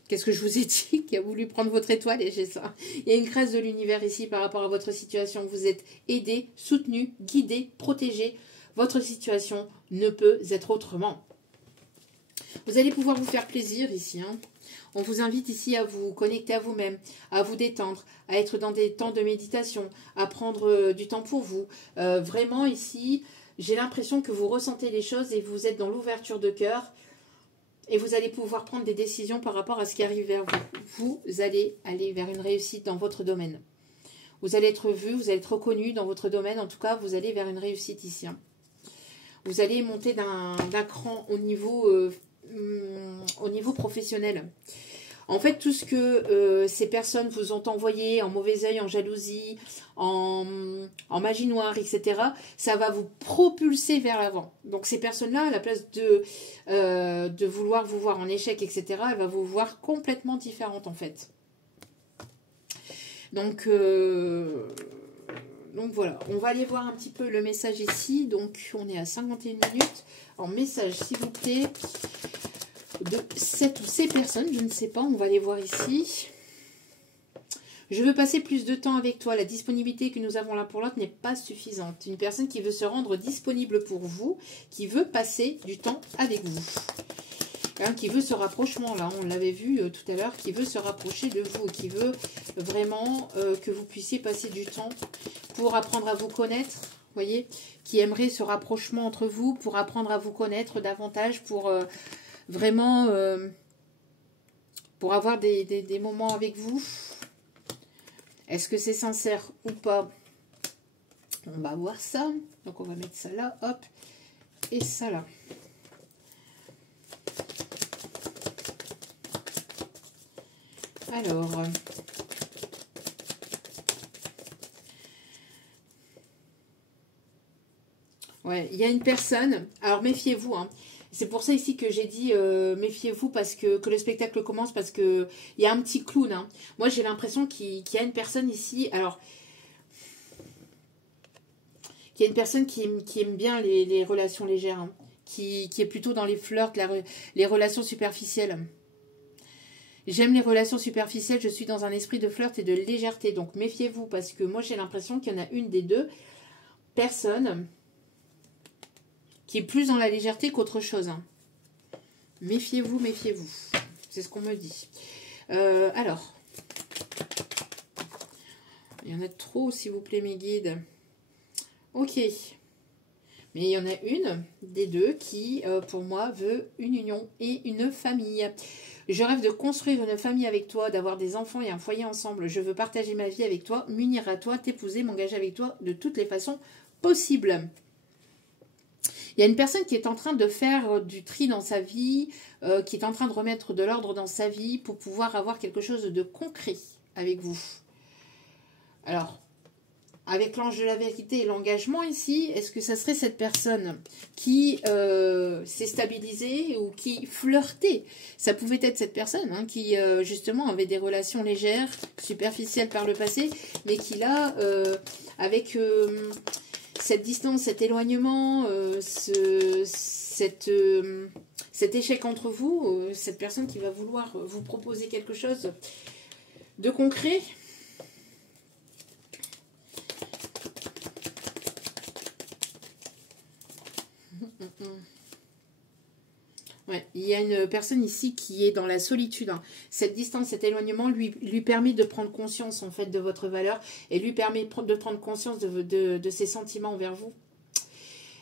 Qu'est-ce que je vous ai dit? Qui a voulu prendre votre étoile et j'ai ça. Il y a une grâce de l'univers ici par rapport à votre situation. Vous êtes aidé, soutenu, guidé, protégé. Votre situation ne peut être autrement. Vous allez pouvoir vous faire plaisir ici, hein. On vous invite ici à vous connecter à vous-même, à vous détendre, à être dans des temps de méditation, à prendre du temps pour vous. Vraiment ici, j'ai l'impression que vous ressentez les choses et vous êtes dans l'ouverture de cœur et vous allez pouvoir prendre des décisions par rapport à ce qui arrive vers vous. Vous allez aller vers une réussite dans votre domaine. Vous allez être vu, vous allez être reconnu dans votre domaine. En tout cas, vous allez vers une réussite ici, hein. Vous allez monter d'un cran au niveau professionnel. En fait, tout ce que ces personnes vous ont envoyé en mauvais œil, en jalousie, en magie noire, etc., ça va vous propulser vers l'avant. Donc ces personnes-là, à la place de vouloir vous voir en échec, etc., elles vont vous voir complètement différente en fait. Donc voilà, on va aller voir un petit peu le message ici. Donc on est à 51 minutes. En message, s'il vous plaît, de cette ou ces personnes, je ne sais pas, on va les voir ici. Je veux passer plus de temps avec toi. La disponibilité que nous avons l'un pour l'autre n'est pas suffisante. Une personne qui veut se rendre disponible pour vous, qui veut passer du temps avec vous. Hein, qui veut ce rapprochement, là, on l'avait vu tout à l'heure, qui veut se rapprocher de vous, qui veut vraiment que vous puissiez passer du temps pour apprendre à vous connaître, vous voyez, qui aimerait ce rapprochement entre vous, pour apprendre à vous connaître davantage, pour vraiment, pour avoir des moments avec vous. Est-ce que c'est sincère ou pas? On va voir ça. Donc, on va mettre ça là, hop, et ça là. Alors, ouais, il y a une personne, alors méfiez-vous, hein. C'est pour ça ici que j'ai dit méfiez-vous parce que le spectacle commence, parce que il y a un petit clown, hein. Moi j'ai l'impression qu'il y a une personne ici, alors qu'il y a une personne qui aime bien les relations légères, hein, qui est plutôt dans les flirts, les relations superficielles. J'aime les relations superficielles, je suis dans un esprit de flirt et de légèreté. Donc méfiez-vous parce que moi j'ai l'impression qu'il y en a une des deux personnes qui est plus dans la légèreté qu'autre chose, hein. Méfiez-vous, méfiez-vous. C'est ce qu'on me dit. Alors, il y en a trop s'il vous plaît mes guides. Ok. Mais il y en a une des deux qui, pour moi, veut une union et une famille. Je rêve de construire une famille avec toi, d'avoir des enfants et un foyer ensemble. Je veux partager ma vie avec toi, m'unir à toi, t'épouser, m'engager avec toi de toutes les façons possibles. Il y a une personne qui est en train de faire du tri dans sa vie, qui est en train de remettre de l'ordre dans sa vie pour pouvoir avoir quelque chose de concret avec vous. Alors, avec l'ange de la vérité et l'engagement ici, est-ce que ça serait cette personne qui s'est stabilisée ou qui flirtait? Ça pouvait être cette personne, hein, qui justement avait des relations légères, superficielles par le passé, mais qui là, avec cette distance, cet éloignement, cet échec entre vous, cette personne qui va vouloir vous proposer quelque chose de concret. Ouais, il y a une personne ici qui est dans la solitude, hein. Cette distance, cet éloignement lui permet de prendre conscience en fait de votre valeur et lui permet de prendre conscience de ses sentiments envers vous.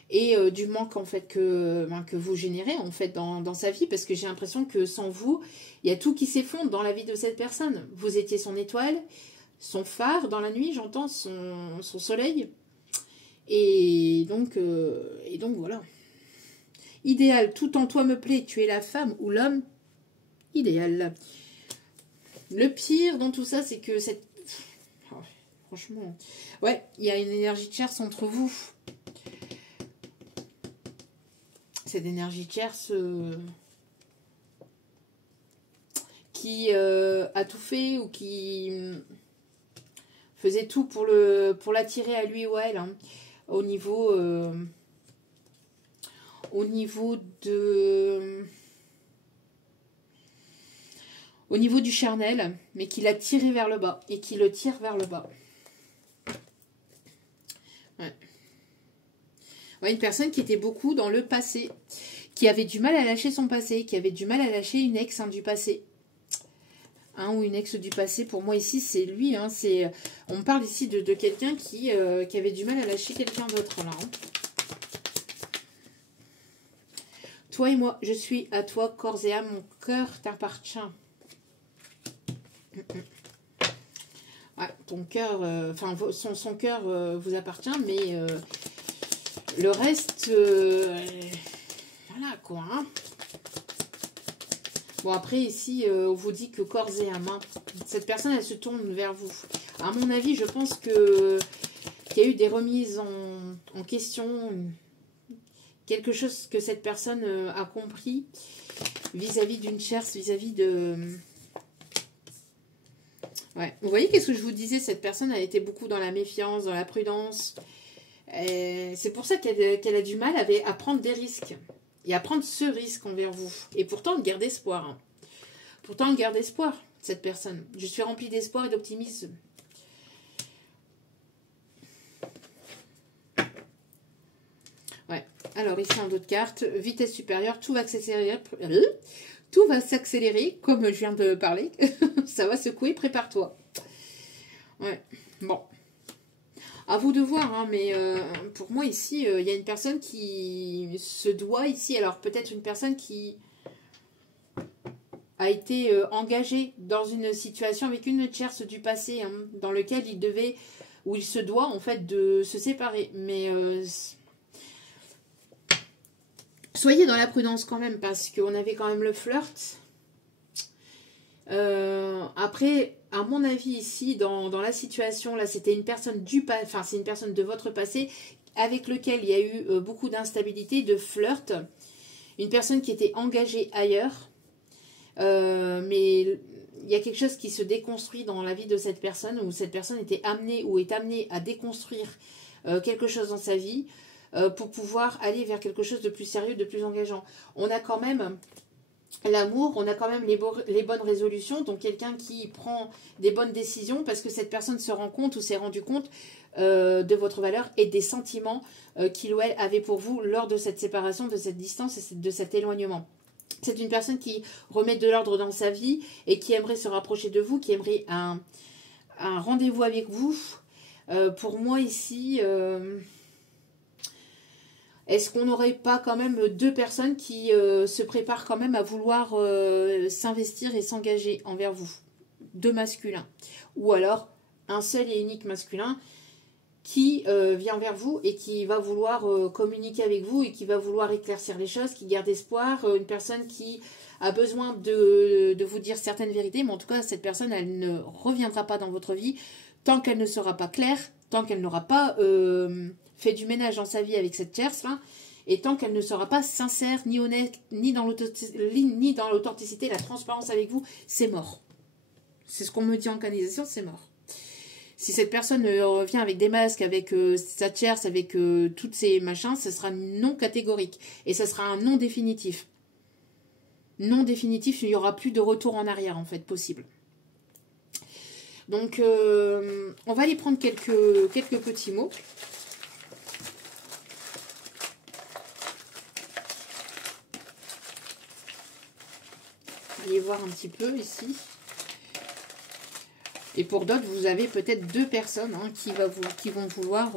et du manque en fait que vous générez en fait dans sa vie, parce que j'ai l'impression que sans vous, il y a tout qui s'effondre dans la vie de cette personne. Vous étiez son étoile, son phare dans la nuit, j'entends son soleil, et donc voilà. Idéal, tout en toi me plaît, tu es la femme ou l'homme idéal. Le pire dans tout ça, c'est que cette... Oh, franchement... Ouais, il y a une énergie tierce entre vous. Cette énergie tierce qui a tout fait ou qui faisait tout pour l'attirer à lui ou à elle. Hein, au niveau du charnel, mais qui l'a tiré vers le bas et qui le tire vers le bas. Ouais. Ouais, une personne qui était beaucoup dans le passé, qui avait du mal à lâcher son passé, qui avait du mal à lâcher une ex du passé. Ou une ex du passé, pour moi ici, c'est lui. Hein, on parle ici de quelqu'un qui avait du mal à lâcher quelqu'un d'autre. Là, hein. Toi et moi, je suis à toi, corps et âme, mon cœur t'appartient. Ouais, ton cœur, enfin son cœur vous appartient, mais le reste, voilà quoi. Hein. Bon après ici, on vous dit que corps et âme, hein, cette personne elle se tourne vers vous. À mon avis, je pense qu'il y a eu des remises en question, quelque chose que cette personne a compris vis-à-vis d'une tierce, vis-à-vis de... Ouais. Vous voyez qu'est-ce que je vous disais, cette personne a été beaucoup dans la méfiance, dans la prudence. C'est pour ça qu'elle a du mal à prendre des risques. Et à prendre ce risque envers vous. Et pourtant, elle garde espoir. Hein. Pourtant, elle garde espoir, cette personne. Je suis remplie d'espoir et d'optimisme. Ouais. Alors, ici, en d'autres cartes, vitesse supérieure, tout va s'accélérer. Tout va s'accélérer, comme je viens de parler. Ça va secouer, prépare-toi. Ouais, bon. À vous de voir, hein, mais pour moi, ici, il y a une personne qui se doit ici. Alors, peut-être une personne qui a été engagée dans une situation avec une tierce du passé, hein, dans lequel il devait, ou il se doit, en fait, de se séparer. Mais... soyez dans la prudence quand même, parce qu'on avait quand même le flirt. Après, à mon avis, ici, dans la situation, là, c'était une personne enfin, c'est une personne de votre passé avec lequel il y a eu beaucoup d'instabilité, de flirt. Une personne qui était engagée ailleurs. Mais il y a quelque chose qui se déconstruit dans la vie de cette personne, où cette personne était amenée ou est amenée à déconstruire quelque chose dans sa vie. Pour pouvoir aller vers quelque chose de plus sérieux, de plus engageant. On a quand même l'amour, on a quand même les bonnes résolutions, donc quelqu'un qui prend des bonnes décisions parce que cette personne se rend compte ou s'est rendu compte de votre valeur et des sentiments qu'il ou elle avait pour vous lors de cette séparation, de cette distance et de cet éloignement. C'est une personne qui remet de l'ordre dans sa vie et qui aimerait se rapprocher de vous, qui aimerait un rendez-vous avec vous. Pour moi ici... est-ce qu'on n'aurait pas quand même deux personnes qui se préparent quand même à vouloir s'investir et s'engager envers vous? Deux masculins. Ou alors un seul et unique masculin qui vient vers vous et qui va vouloir communiquer avec vous et qui va vouloir éclaircir les choses, qui garde espoir. Une personne qui a besoin de vous dire certaines vérités, mais en tout cas, cette personne, elle ne reviendra pas dans votre vie tant qu'elle ne sera pas claire, tant qu'elle n'aura pas... fait du ménage dans sa vie avec cette tierce là, et tant qu'elle ne sera pas sincère, ni honnête, ni dans l'authenticité, la transparence avec vous, c'est mort. C'est ce qu'on me dit en canalisation, c'est mort. Si cette personne revient avec des masques, avec sa tierce, avec toutes ces machins, ce sera non catégorique. Et ce sera un non définitif. Non définitif, il n'y aura plus de retour en arrière, en fait, possible. Donc, on va aller prendre quelques petits mots. Allez voir un petit peu ici. Et pour d'autres, vous avez peut-être deux personnes hein, qui vont vouloir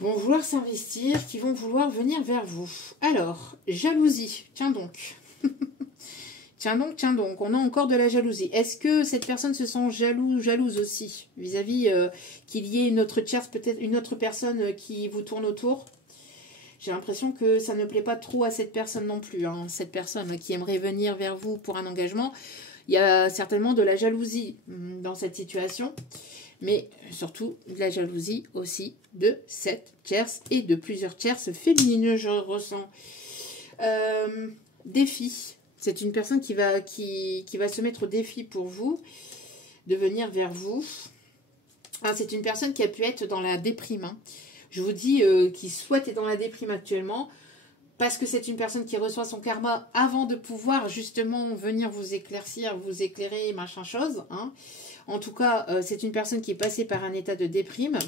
vont vouloir s'investir, qui vont vouloir venir vers vous. Alors, jalousie, tiens donc. Tiens donc, on a encore de la jalousie. Est-ce que cette personne se sent jalouse aussi, vis-à-vis qu'il y ait une autre tierce, peut-être une autre personne qui vous tourne autour? J'ai l'impression que ça ne plaît pas trop à cette personne non plus, hein, cette personne qui aimerait venir vers vous pour un engagement. Il y a certainement de la jalousie dans cette situation, mais surtout de la jalousie aussi de cette tierce et de plusieurs tierces féminines, je ressens. Défi. C'est une personne qui va se mettre au défi pour vous, de venir vers vous. Ah, c'est une personne qui a pu être dans la déprime. Hein. Je vous dis qui souhaite être dans la déprime actuellement, parce que c'est une personne qui reçoit son karma avant de pouvoir justement venir vous éclaircir, vous éclairer, machin chose. Hein. En tout cas, c'est une personne qui est passée par un état de déprime.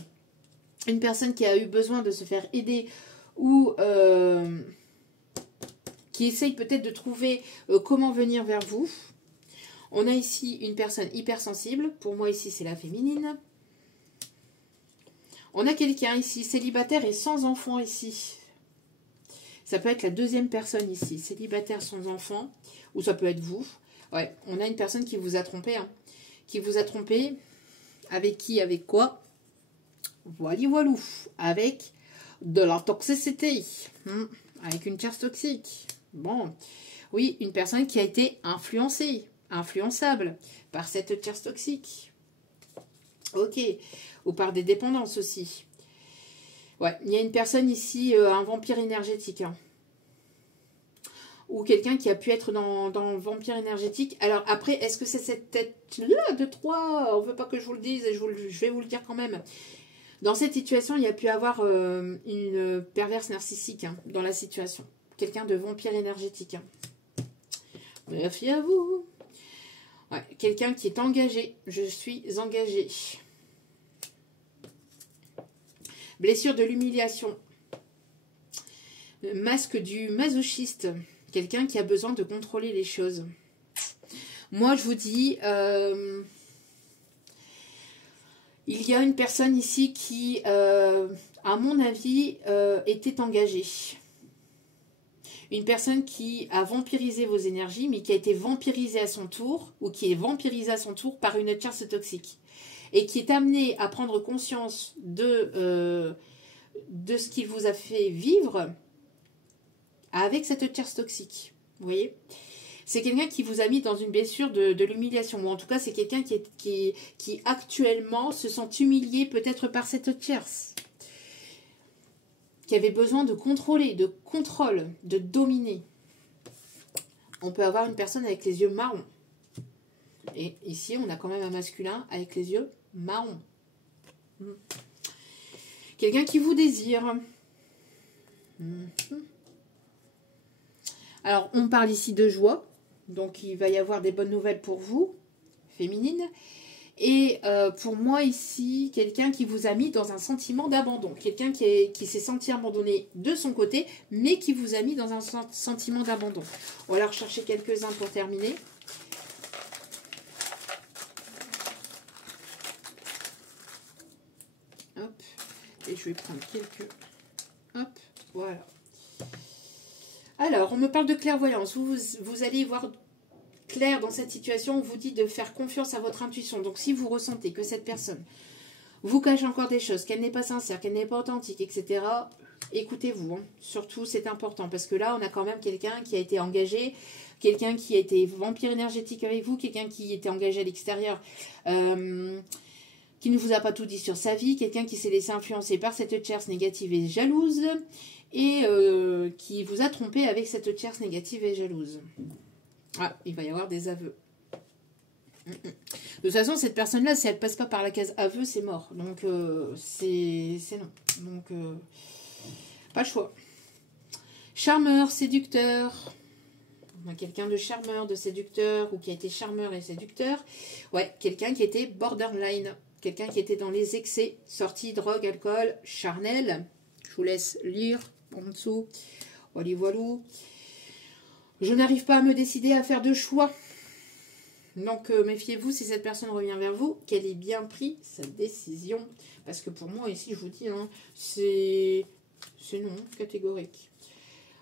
Une personne qui a eu besoin de se faire aider ou... qui essaye peut-être de trouver comment venir vers vous. On a ici une personne hypersensible. Pour moi, ici, c'est la féminine. On a quelqu'un ici, célibataire et sans enfant ici. Ça peut être la deuxième personne ici, célibataire sans enfant. Ou ça peut être vous. Ouais, on a une personne qui vous a trompé. Hein, qui vous a trompé. Avec qui, avec quoi? Voilou. Avec de la toxicité. Avec une tierce toxique. Bon, oui, une personne qui a été influencée, influençable par cette tierce toxique. Ok, ou par des dépendances aussi. Ouais, il y a une personne ici, un vampire énergétique. Hein. Ou quelqu'un qui a pu être dans le vampire énergétique. Alors après, est-ce que c'est cette tête-là de 3? On ne veut pas que je vous le dise et je vais vous le dire quand même. Dans cette situation, il y a pu avoir une perverse narcissique hein, dans la situation. Quelqu'un de vampire énergétique. Hein. Merci à vous. Ouais, quelqu'un qui est engagé. Je suis engagé. Blessure de l'humiliation. Masque du masochiste. Quelqu'un qui a besoin de contrôler les choses. Moi, je vous dis... il y a une personne ici qui, à mon avis, était engagée. Une personne qui a vampirisé vos énergies, mais qui a été vampirisée à son tour, ou qui est vampirisée à son tour par une tierce toxique. Et qui est amenée à prendre conscience de ce qu'il vous a fait vivre avec cette tierce toxique. Vous voyez ? C'est quelqu'un qui vous a mis dans une blessure de l'humiliation. Ou en tout cas, c'est quelqu'un qui actuellement se sent humilié peut-être par cette tierce. Qui avait besoin de contrôler, de contrôle, de dominer. On peut avoir une personne avec les yeux marrons. Et ici, on a quand même un masculin avec les yeux marrons. Quelqu'un qui vous désire. Alors, on parle ici de joie. Donc, il va y avoir des bonnes nouvelles pour vous, féminine. Et pour moi ici, quelqu'un qui vous a mis dans un sentiment d'abandon. Quelqu'un qui s'est senti abandonné de son côté, mais qui vous a mis dans un sentiment d'abandon. On va alors chercher quelques-uns pour terminer. Hop. Et je vais prendre quelques... Hop, voilà. Alors, on me parle de clairvoyance. Vous allez voir... clair dans cette situation, on vous dit de faire confiance à votre intuition. Donc, si vous ressentez que cette personne vous cache encore des choses, qu'elle n'est pas sincère, qu'elle n'est pas authentique, etc., écoutez-vous. Hein. Surtout, c'est important parce que là, on a quand même quelqu'un qui a été engagé, quelqu'un qui a été vampire énergétique avec vous, quelqu'un qui était engagé à l'extérieur, qui ne vous a pas tout dit sur sa vie, quelqu'un qui s'est laissé influencer par cette tierce négative et jalouse et qui vous a trompé avec cette tierce négative et jalouse. Ah, il va y avoir des aveux. De toute façon, cette personne-là, si elle ne passe pas par la case aveu, c'est mort. Donc, c'est non. Donc, pas le choix. Charmeur, séducteur. On a quelqu'un de charmeur, de séducteur, ou qui a été charmeur et séducteur. Ouais, quelqu'un qui était borderline. Quelqu'un qui était dans les excès. Sortie, drogue, alcool, charnel. Je vous laisse lire en dessous. Voilà, voilà. Je n'arrive pas à me décider à faire de choix. Donc, méfiez-vous si cette personne revient vers vous, qu'elle ait bien pris sa décision. Parce que pour moi, ici, je vous dis, hein, c'est non, catégorique.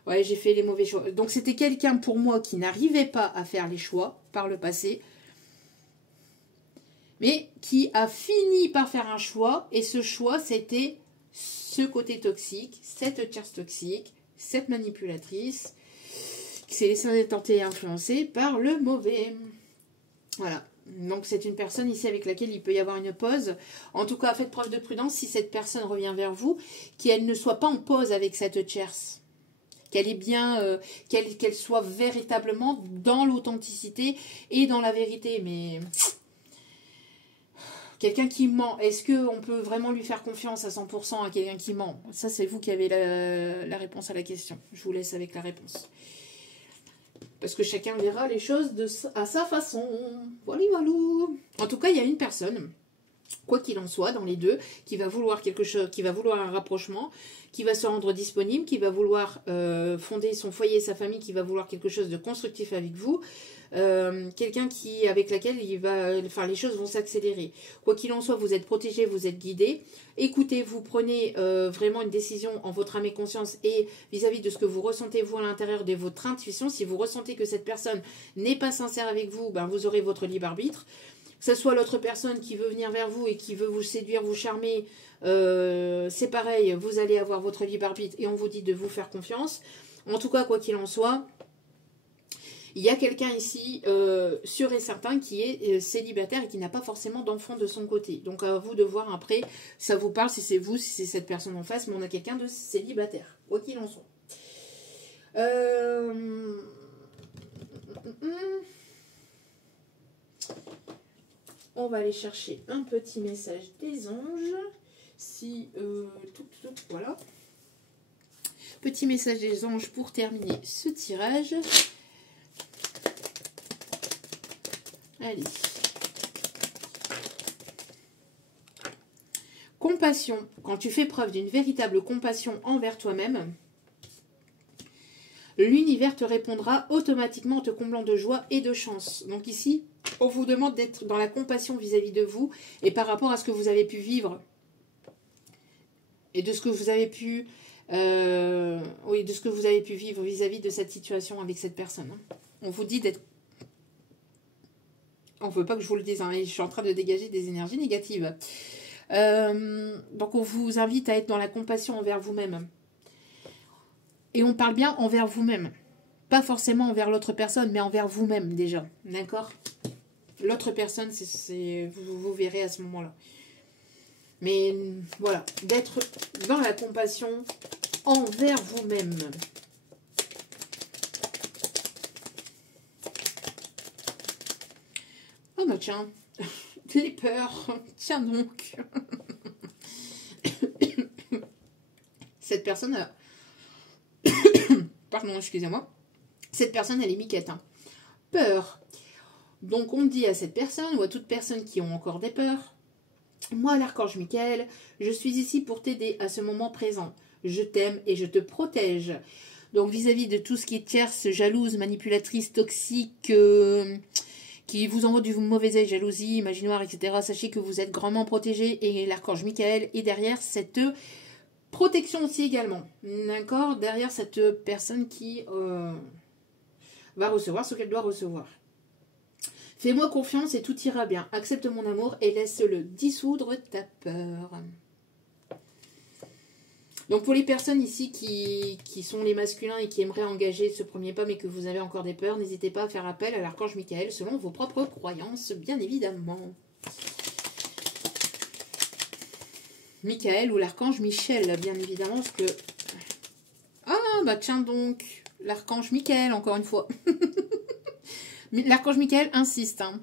Ouais, j'ai fait les mauvais choix. Donc, c'était quelqu'un pour moi qui n'arrivait pas à faire les choix par le passé, mais qui a fini par faire un choix. Et ce choix, c'était ce côté toxique, cette tierce toxique, cette manipulatrice, qui s'est laissée tenter et influencer par le mauvais. Voilà. Donc, c'est une personne ici avec laquelle il peut y avoir une pause. En tout cas, faites preuve de prudence si cette personne revient vers vous, qu'elle ne soit pas en pause avec cette tierce. Qu'elle est bien, qu'elle soit véritablement dans l'authenticité et dans la vérité. Mais quelqu'un qui ment, est-ce qu'on peut vraiment lui faire confiance à 100% à quelqu'un qui ment? Ça, c'est vous qui avez la réponse à la question. Je vous laisse avec la réponse. Parce que chacun verra les choses à sa façon. Voilà, voilà. En tout cas, il y a une personne, quoi qu'il en soit, dans les deux, qui va vouloir quelque chose, qui va vouloir un rapprochement, qui va se rendre disponible, qui va vouloir fonder son foyer, sa famille, qui va vouloir quelque chose de constructif avec vous. Quelqu'un avec laquelle les choses vont s'accélérer. Quoi qu'il en soit, vous êtes protégé, vous êtes guidé. Écoutez, vous prenez vraiment une décision en votre âme et conscience et vis-à-vis de ce que vous ressentez vous à l'intérieur de votre intuition. Si vous ressentez que cette personne n'est pas sincère avec vous, ben vous aurez votre libre arbitre. Que ce soit l'autre personne qui veut venir vers vous et qui veut vous séduire, vous charmer, c'est pareil, vous allez avoir votre libre arbitre et on vous dit de vous faire confiance. En tout cas, quoi qu'il en soit, il y a quelqu'un ici, sûr et certain, qui est célibataire et qui n'a pas forcément d'enfant de son côté. Donc à vous de voir après, ça vous parle, si c'est vous, si c'est cette personne en face, mais on a quelqu'un de célibataire, quoi qu'il en soit. On va aller chercher un petit message des anges. Voilà. Petit message des anges pour terminer ce tirage. Allez. Compassion. Quand tu fais preuve d'une véritable compassion envers toi-même, l'univers te répondra automatiquement en te comblant de joie et de chance. Donc ici, on vous demande d'être dans la compassion vis-à-vis de vous et par rapport à ce que vous avez pu vivre et de ce que vous avez pu vivre vis-à-vis de cette situation avec cette personne. On vous dit d'être... On ne veut pas que je vous le dise, hein, je suis en train de dégager des énergies négatives. Donc on vous invite à être dans la compassion envers vous-même. Et on parle bien envers vous-même. Pas forcément envers l'autre personne, mais envers vous-même déjà. D'accord? L'autre personne, vous verrez à ce moment-là. Mais voilà, d'être dans la compassion envers vous-même. Oh bah tiens, les peurs, tiens donc. Cette personne a... Pardon, excusez-moi. Cette personne, elle est miquette. Hein. Peur. Donc on dit à cette personne, ou à toute personne qui ont encore des peurs, moi, l'archange Michael, je suis ici pour t'aider à ce moment présent. Je t'aime et je te protège. Donc vis-à-vis de tout ce qui est tierce, jalouse, manipulatrice, toxique... qui vous envoie du mauvais œil, jalousie, imaginoire, etc. Sachez que vous êtes grandement protégé et l'archange Michael est derrière cette protection aussi également. D'accord? Derrière cette personne qui va recevoir ce qu'elle doit recevoir. Fais-moi confiance et tout ira bien. Accepte mon amour et laisse-le dissoudre ta peur. Donc pour les personnes ici qui sont les masculins et qui aimeraient engager ce premier pas mais que vous avez encore des peurs, n'hésitez pas à faire appel à l'archange Michael selon vos propres croyances, bien évidemment. Michael ou l'archange Michel, bien évidemment, parce que... Ah, bah tiens donc, l'archange Michael, encore une fois. L'archange Michael insiste, hein.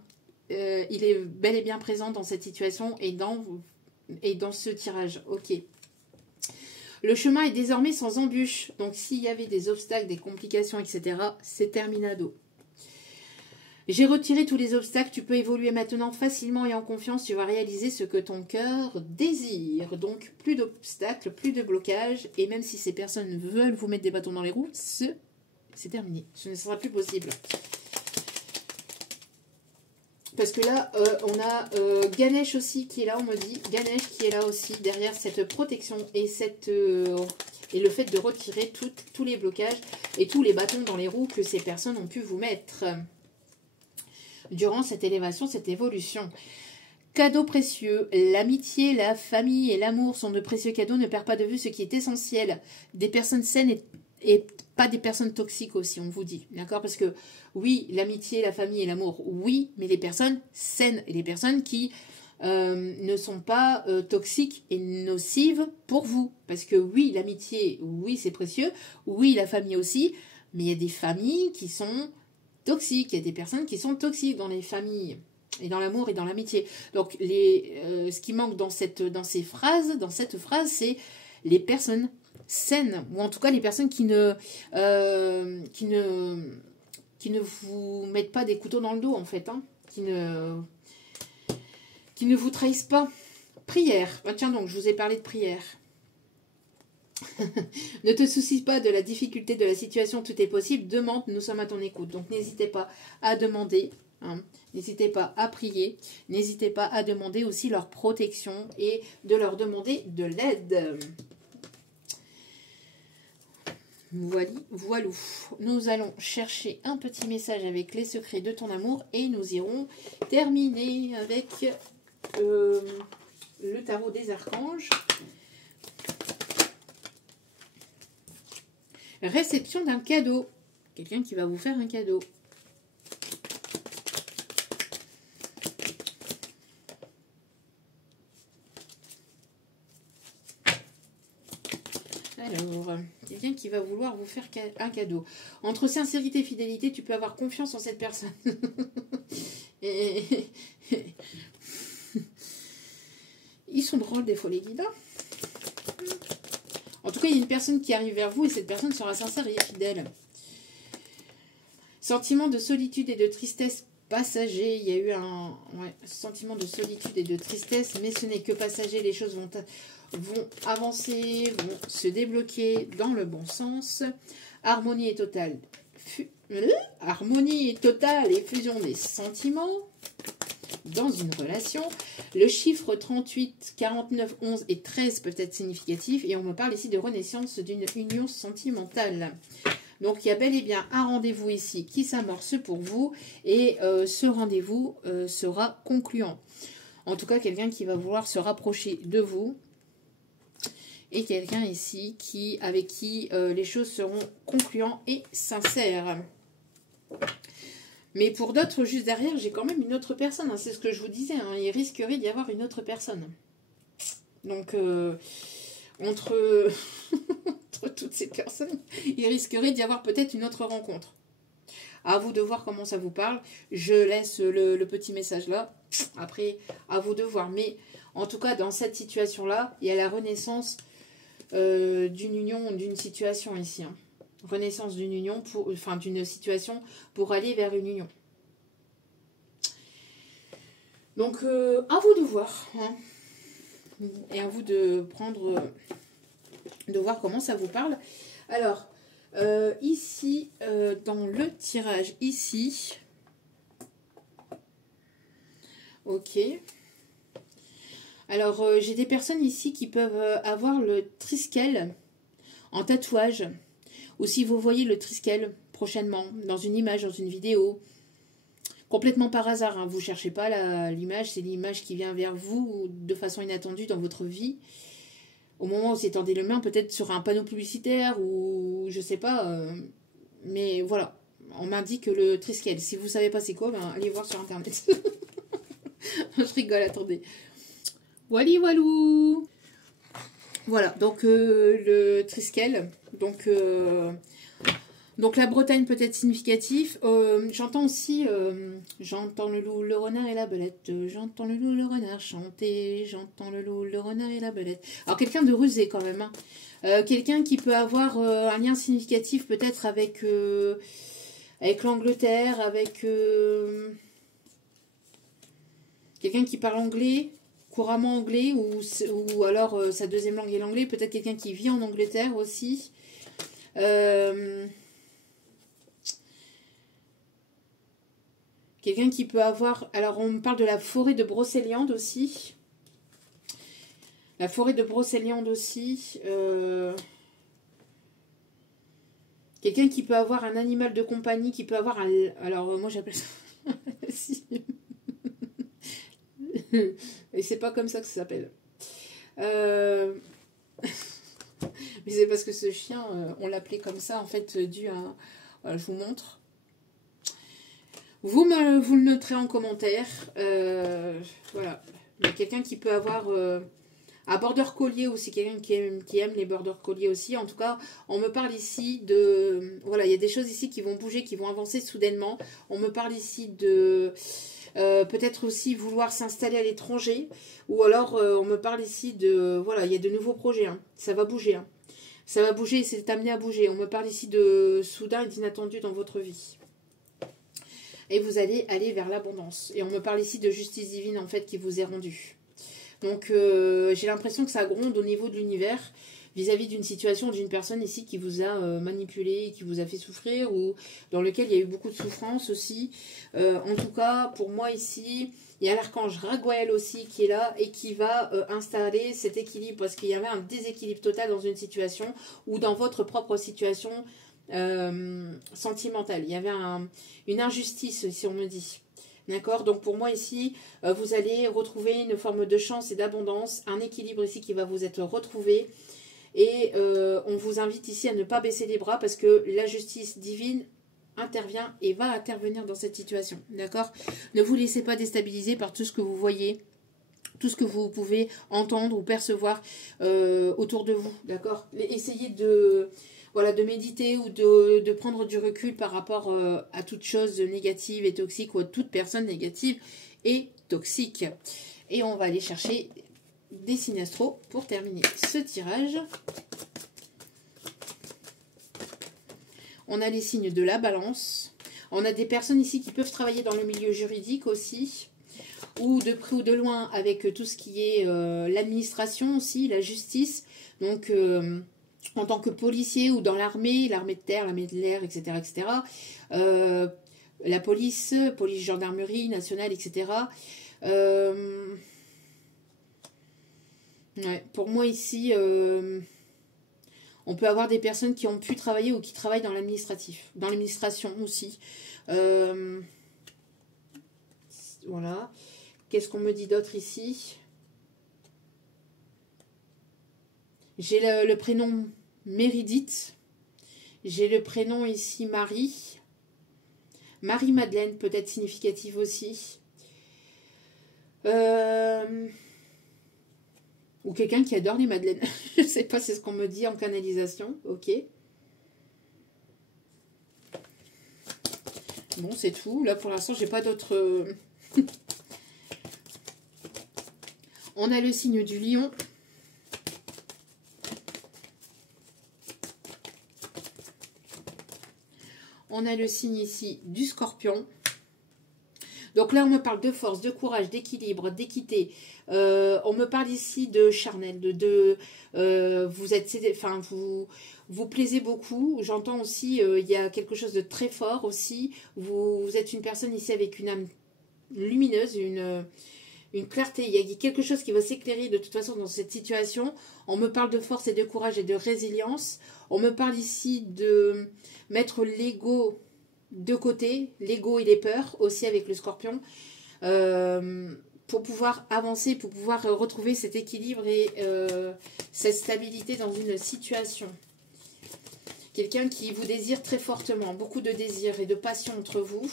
Il est bel et bien présent dans cette situation et dans ce tirage, ok. Le chemin est désormais sans embûche. Donc, s'il y avait des obstacles, des complications, etc., c'est terminado. J'ai retiré tous les obstacles. Tu peux évoluer maintenant facilement et en confiance. Tu vas réaliser ce que ton cœur désire. Donc, plus d'obstacles, plus de blocages. Et même si ces personnes veulent vous mettre des bâtons dans les roues, c'est terminé. Ce ne sera plus possible. Parce que là, on a Ganesh aussi qui est là, on me dit. Ganesh qui est là aussi, derrière cette protection et, et le fait de retirer tous les blocages et tous les bâtons dans les roues que ces personnes ont pu vous mettre durant cette élévation, cette évolution. Cadeaux précieux, l'amitié, la famille et l'amour sont de précieux cadeaux. Ne perds pas de vue ce qui est essentiel. Des personnes saines et pas des personnes toxiques aussi, on vous dit. D'accord? Parce que oui, l'amitié, la famille et l'amour, oui, mais les personnes saines et les personnes qui ne sont pas toxiques et nocives pour vous. Parce que oui, l'amitié, oui, c'est précieux. Oui, la famille aussi. Mais il y a des familles qui sont toxiques. Il y a des personnes qui sont toxiques dans les familles. Et dans l'amour et dans l'amitié. Donc, ce qui manque dans cette phrase, c'est les personnes saines, ou en tout cas les personnes qui ne vous mettent pas des couteaux dans le dos, en fait, hein, qui ne vous trahissent pas. Prière. Ah, tiens donc, je vous ai parlé de prière. Ne te soucie pas de la difficulté de la situation, tout est possible. Demande, nous sommes à ton écoute. Donc, n'hésitez pas à demander. Hein. N'hésitez pas à prier, n'hésitez pas à demander aussi leur protection et de leur demander de l'aide. Voilou. Nous allons chercher un petit message avec les secrets de ton amour et nous irons terminer avec le tarot des archanges. Réception d'un cadeau. Quelqu'un qui va vous faire un cadeau. Alors, quelqu'un qui va vouloir vous faire un cadeau. Entre sincérité et fidélité, tu peux avoir confiance en cette personne. Ils sont drôles des fois les guides. En tout cas, il y a une personne qui arrive vers vous et cette personne sera sincère et fidèle. Sentiment de solitude et de tristesse passager. Il y a eu un sentiment de solitude et de tristesse, mais ce n'est que passager. Les choses vont avancer, vont se débloquer dans le bon sens. Harmonie est totale. Harmonie est totale et fusion des sentiments dans une relation. Le chiffre 38, 49, 11 et 13 peuvent être significatifs et on me parle ici de renaissance d'une union sentimentale. Donc, il y a bel et bien un rendez-vous ici qui s'amorce pour vous et ce rendez-vous sera concluant. En tout cas, quelqu'un qui va vouloir se rapprocher de vous et quelqu'un ici avec qui les choses seront concluantes et sincères. Mais pour d'autres, juste derrière, j'ai quand même une autre personne. Hein. C'est ce que je vous disais. Hein. Il risquerait d'y avoir une autre personne. Donc, entre toutes ces personnes, il risquerait d'y avoir peut-être une autre rencontre. À vous de voir comment ça vous parle. Je laisse le petit message là. Après, à vous de voir. Mais en tout cas, dans cette situation-là, il y a la renaissance d'une union, d'une situation ici. Hein. Renaissance d'une union, d'une situation pour aller vers une union. Donc, à vous de voir. Hein. Et à vous de prendre, de voir comment ça vous parle. Alors, ici, dans le tirage, ici, ok. Alors, j'ai des personnes ici qui peuvent avoir le triskel en tatouage. Ou si vous voyez le triskel prochainement, dans une image, dans une vidéo, complètement par hasard, hein, vous ne cherchez pas l'image, c'est l'image qui vient vers vous de façon inattendue dans votre vie. Au moment où vous étendez le main, peut-être sur un panneau publicitaire ou je sais pas. Mais voilà, on m'indique le triskel. Si vous ne savez pas c'est quoi, ben, allez voir sur internet. Je rigole, attendez. Wally walou. Voilà, donc le triskel. Donc la Bretagne peut être significatif. J'entends aussi, j'entends le loup, le renard et la belette. J'entends le loup, le renard chanter. J'entends le loup, le renard et la belette. Alors quelqu'un de rusé quand même. Hein. Quelqu'un qui peut avoir un lien significatif peut-être avec l'Angleterre, avec quelqu'un qui parle anglais, couramment anglais, ou alors sa deuxième langue est l'anglais. Peut-être quelqu'un qui vit en Angleterre aussi. Quelqu'un qui peut avoir... Alors, on me parle de la forêt de Brocéliande aussi. La forêt de Brocéliande aussi. Quelqu'un qui peut avoir un animal de compagnie, qui peut avoir un... Alors, moi, j'appelle ça... si. Et c'est pas comme ça que ça s'appelle. Mais c'est parce que ce chien, on l'appelait comme ça, en fait, dû à... Voilà, je vous montre. Vous le noterez en commentaire. Voilà. Il y a quelqu'un qui peut avoir un border collier aussi, quelqu'un qui aime les border colliers aussi. En tout cas, on me parle ici de... Voilà, il y a des choses ici qui vont bouger, qui vont avancer soudainement. On me parle ici de... peut-être aussi vouloir s'installer à l'étranger. Ou alors, on me parle ici de... Voilà, il y a de nouveaux projets. Hein. Ça va bouger. Hein. Ça va bouger et c'est amené à bouger. On me parle ici de soudain et d'inattendu dans votre vie. Et vous allez aller vers l'abondance. Et on me parle ici de justice divine, en fait, qui vous est rendue. Donc, j'ai l'impression que ça gronde au niveau de l'univers vis-à-vis d'une situation, d'une personne ici qui vous a manipulé, qui vous a fait souffrir, ou dans lequel il y a eu beaucoup de souffrance aussi. En tout cas, pour moi ici, il y a l'archange Raguel aussi qui est là et qui va installer cet équilibre, parce qu'il y avait un déséquilibre total dans une situation, ou dans votre propre situation sentimentale. Il y avait une injustice, si on me dit. D'accord? Donc pour moi ici, vous allez retrouver une forme de chance et d'abondance, un équilibre ici qui va vous être retrouvé. Et on vous invite ici à ne pas baisser les bras parce que la justice divine intervient et va intervenir dans cette situation. D'accord? Ne vous laissez pas déstabiliser par tout ce que vous voyez, tout ce que vous pouvez entendre ou percevoir autour de vous. D'accord? Essayez de... Voilà, de méditer ou de prendre du recul par rapport à toute chose négative et toxique ou à toute personne négative et toxique. Et on va aller chercher des signes astro pour terminer ce tirage. On a les signes de la balance. On a des personnes ici qui peuvent travailler dans le milieu juridique aussi, ou de près ou de loin avec tout ce qui est l'administration aussi, la justice. Donc... en tant que policier ou dans l'armée de terre, l'armée de l'air, etc., etc. La police, gendarmerie nationale, etc. Ouais, pour moi ici, on peut avoir des personnes qui ont pu travailler ou qui travaillent dans l'administratif, dans l'administration aussi. Voilà. Qu'est-ce qu'on me dit d'autre ici? J'ai le prénom Méridite. J'ai le prénom ici Marie. Marie-Madeleine, peut-être significative aussi. Ou quelqu'un qui adore les madeleines. Je ne sais pas, c'est ce qu'on me dit en canalisation. Ok. Bon, c'est tout. Là, pour l'instant, j'ai pas d'autres... On a le signe du lion. On a le signe ici du scorpion. Donc là, on me parle de force, de courage, d'équilibre, d'équité. On me parle ici de charnel, vous êtes, enfin, vous plaisez beaucoup. J'entends aussi, il y a quelque chose de très fort aussi. Vous êtes une personne ici avec une âme lumineuse, une clarté. Il y a quelque chose qui va s'éclairer de toute façon dans cette situation. On me parle de force et de courage et de résilience. On me parle ici de mettre l'ego de côté, l'ego et les peurs aussi avec le scorpion, pour pouvoir avancer, pour pouvoir retrouver cet équilibre et cette stabilité dans une situation. Quelqu'un qui vous désire très fortement, beaucoup de désir et de passion entre vous.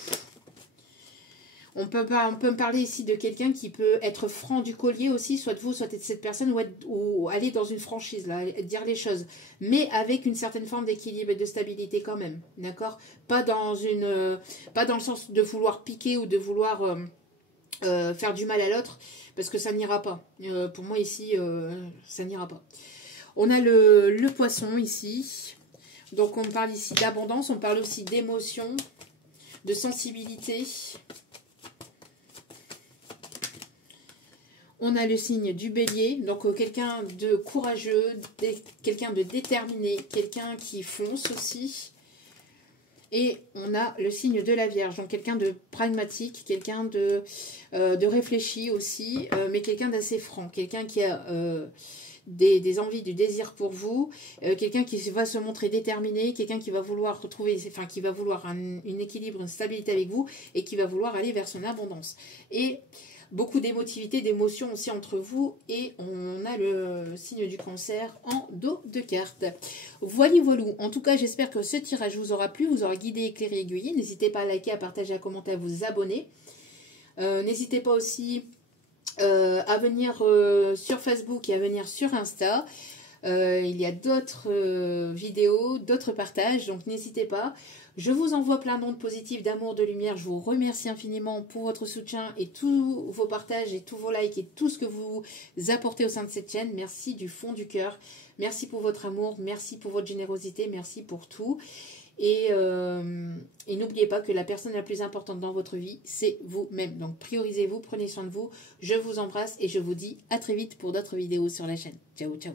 On peut me parler ici de quelqu'un qui peut être franc du collier aussi, soit vous, soit cette personne, ou aller dans une franchise, là, dire les choses, mais avec une certaine forme d'équilibre et de stabilité quand même, d'accord? Pas dans le sens de vouloir piquer ou de vouloir faire du mal à l'autre, parce que ça n'ira pas. Pour moi ici, ça n'ira pas. On a le poisson ici, donc on parle ici d'abondance, on parle aussi d'émotion, de sensibilité. On a le signe du bélier, donc quelqu'un de courageux, quelqu'un de déterminé, quelqu'un qui fonce aussi. Et on a le signe de la Vierge, donc quelqu'un de pragmatique, quelqu'un de réfléchi aussi, mais quelqu'un d'assez franc, quelqu'un qui a des envies, du désir pour vous, quelqu'un qui va se montrer déterminé, quelqu'un qui va vouloir retrouver, enfin qui va vouloir un équilibre, une stabilité avec vous et qui va vouloir aller vers son abondance. Et beaucoup d'émotivité, d'émotion aussi entre vous, et on a le signe du Cancer en dos de carte. Voilà, voilà. En tout cas, j'espère que ce tirage vous aura plu, vous aura guidé, éclairé, aiguillé. N'hésitez pas à liker, à partager, à commenter, à vous abonner. N'hésitez pas aussi à venir sur Facebook et à venir sur Insta. Il y a d'autres vidéos, d'autres partages, donc n'hésitez pas. Je vous envoie plein d'ondes positives, d'amour, de lumière. Je vous remercie infiniment pour votre soutien et tous vos partages et tous vos likes et tout ce que vous apportez au sein de cette chaîne. Merci du fond du cœur. Merci pour votre amour, merci pour votre générosité, merci pour tout. Et n'oubliez pas que la personne la plus importante dans votre vie, c'est vous-même. Donc priorisez-vous, prenez soin de vous. Je vous embrasse et je vous dis à très vite pour d'autres vidéos sur la chaîne. Ciao, ciao.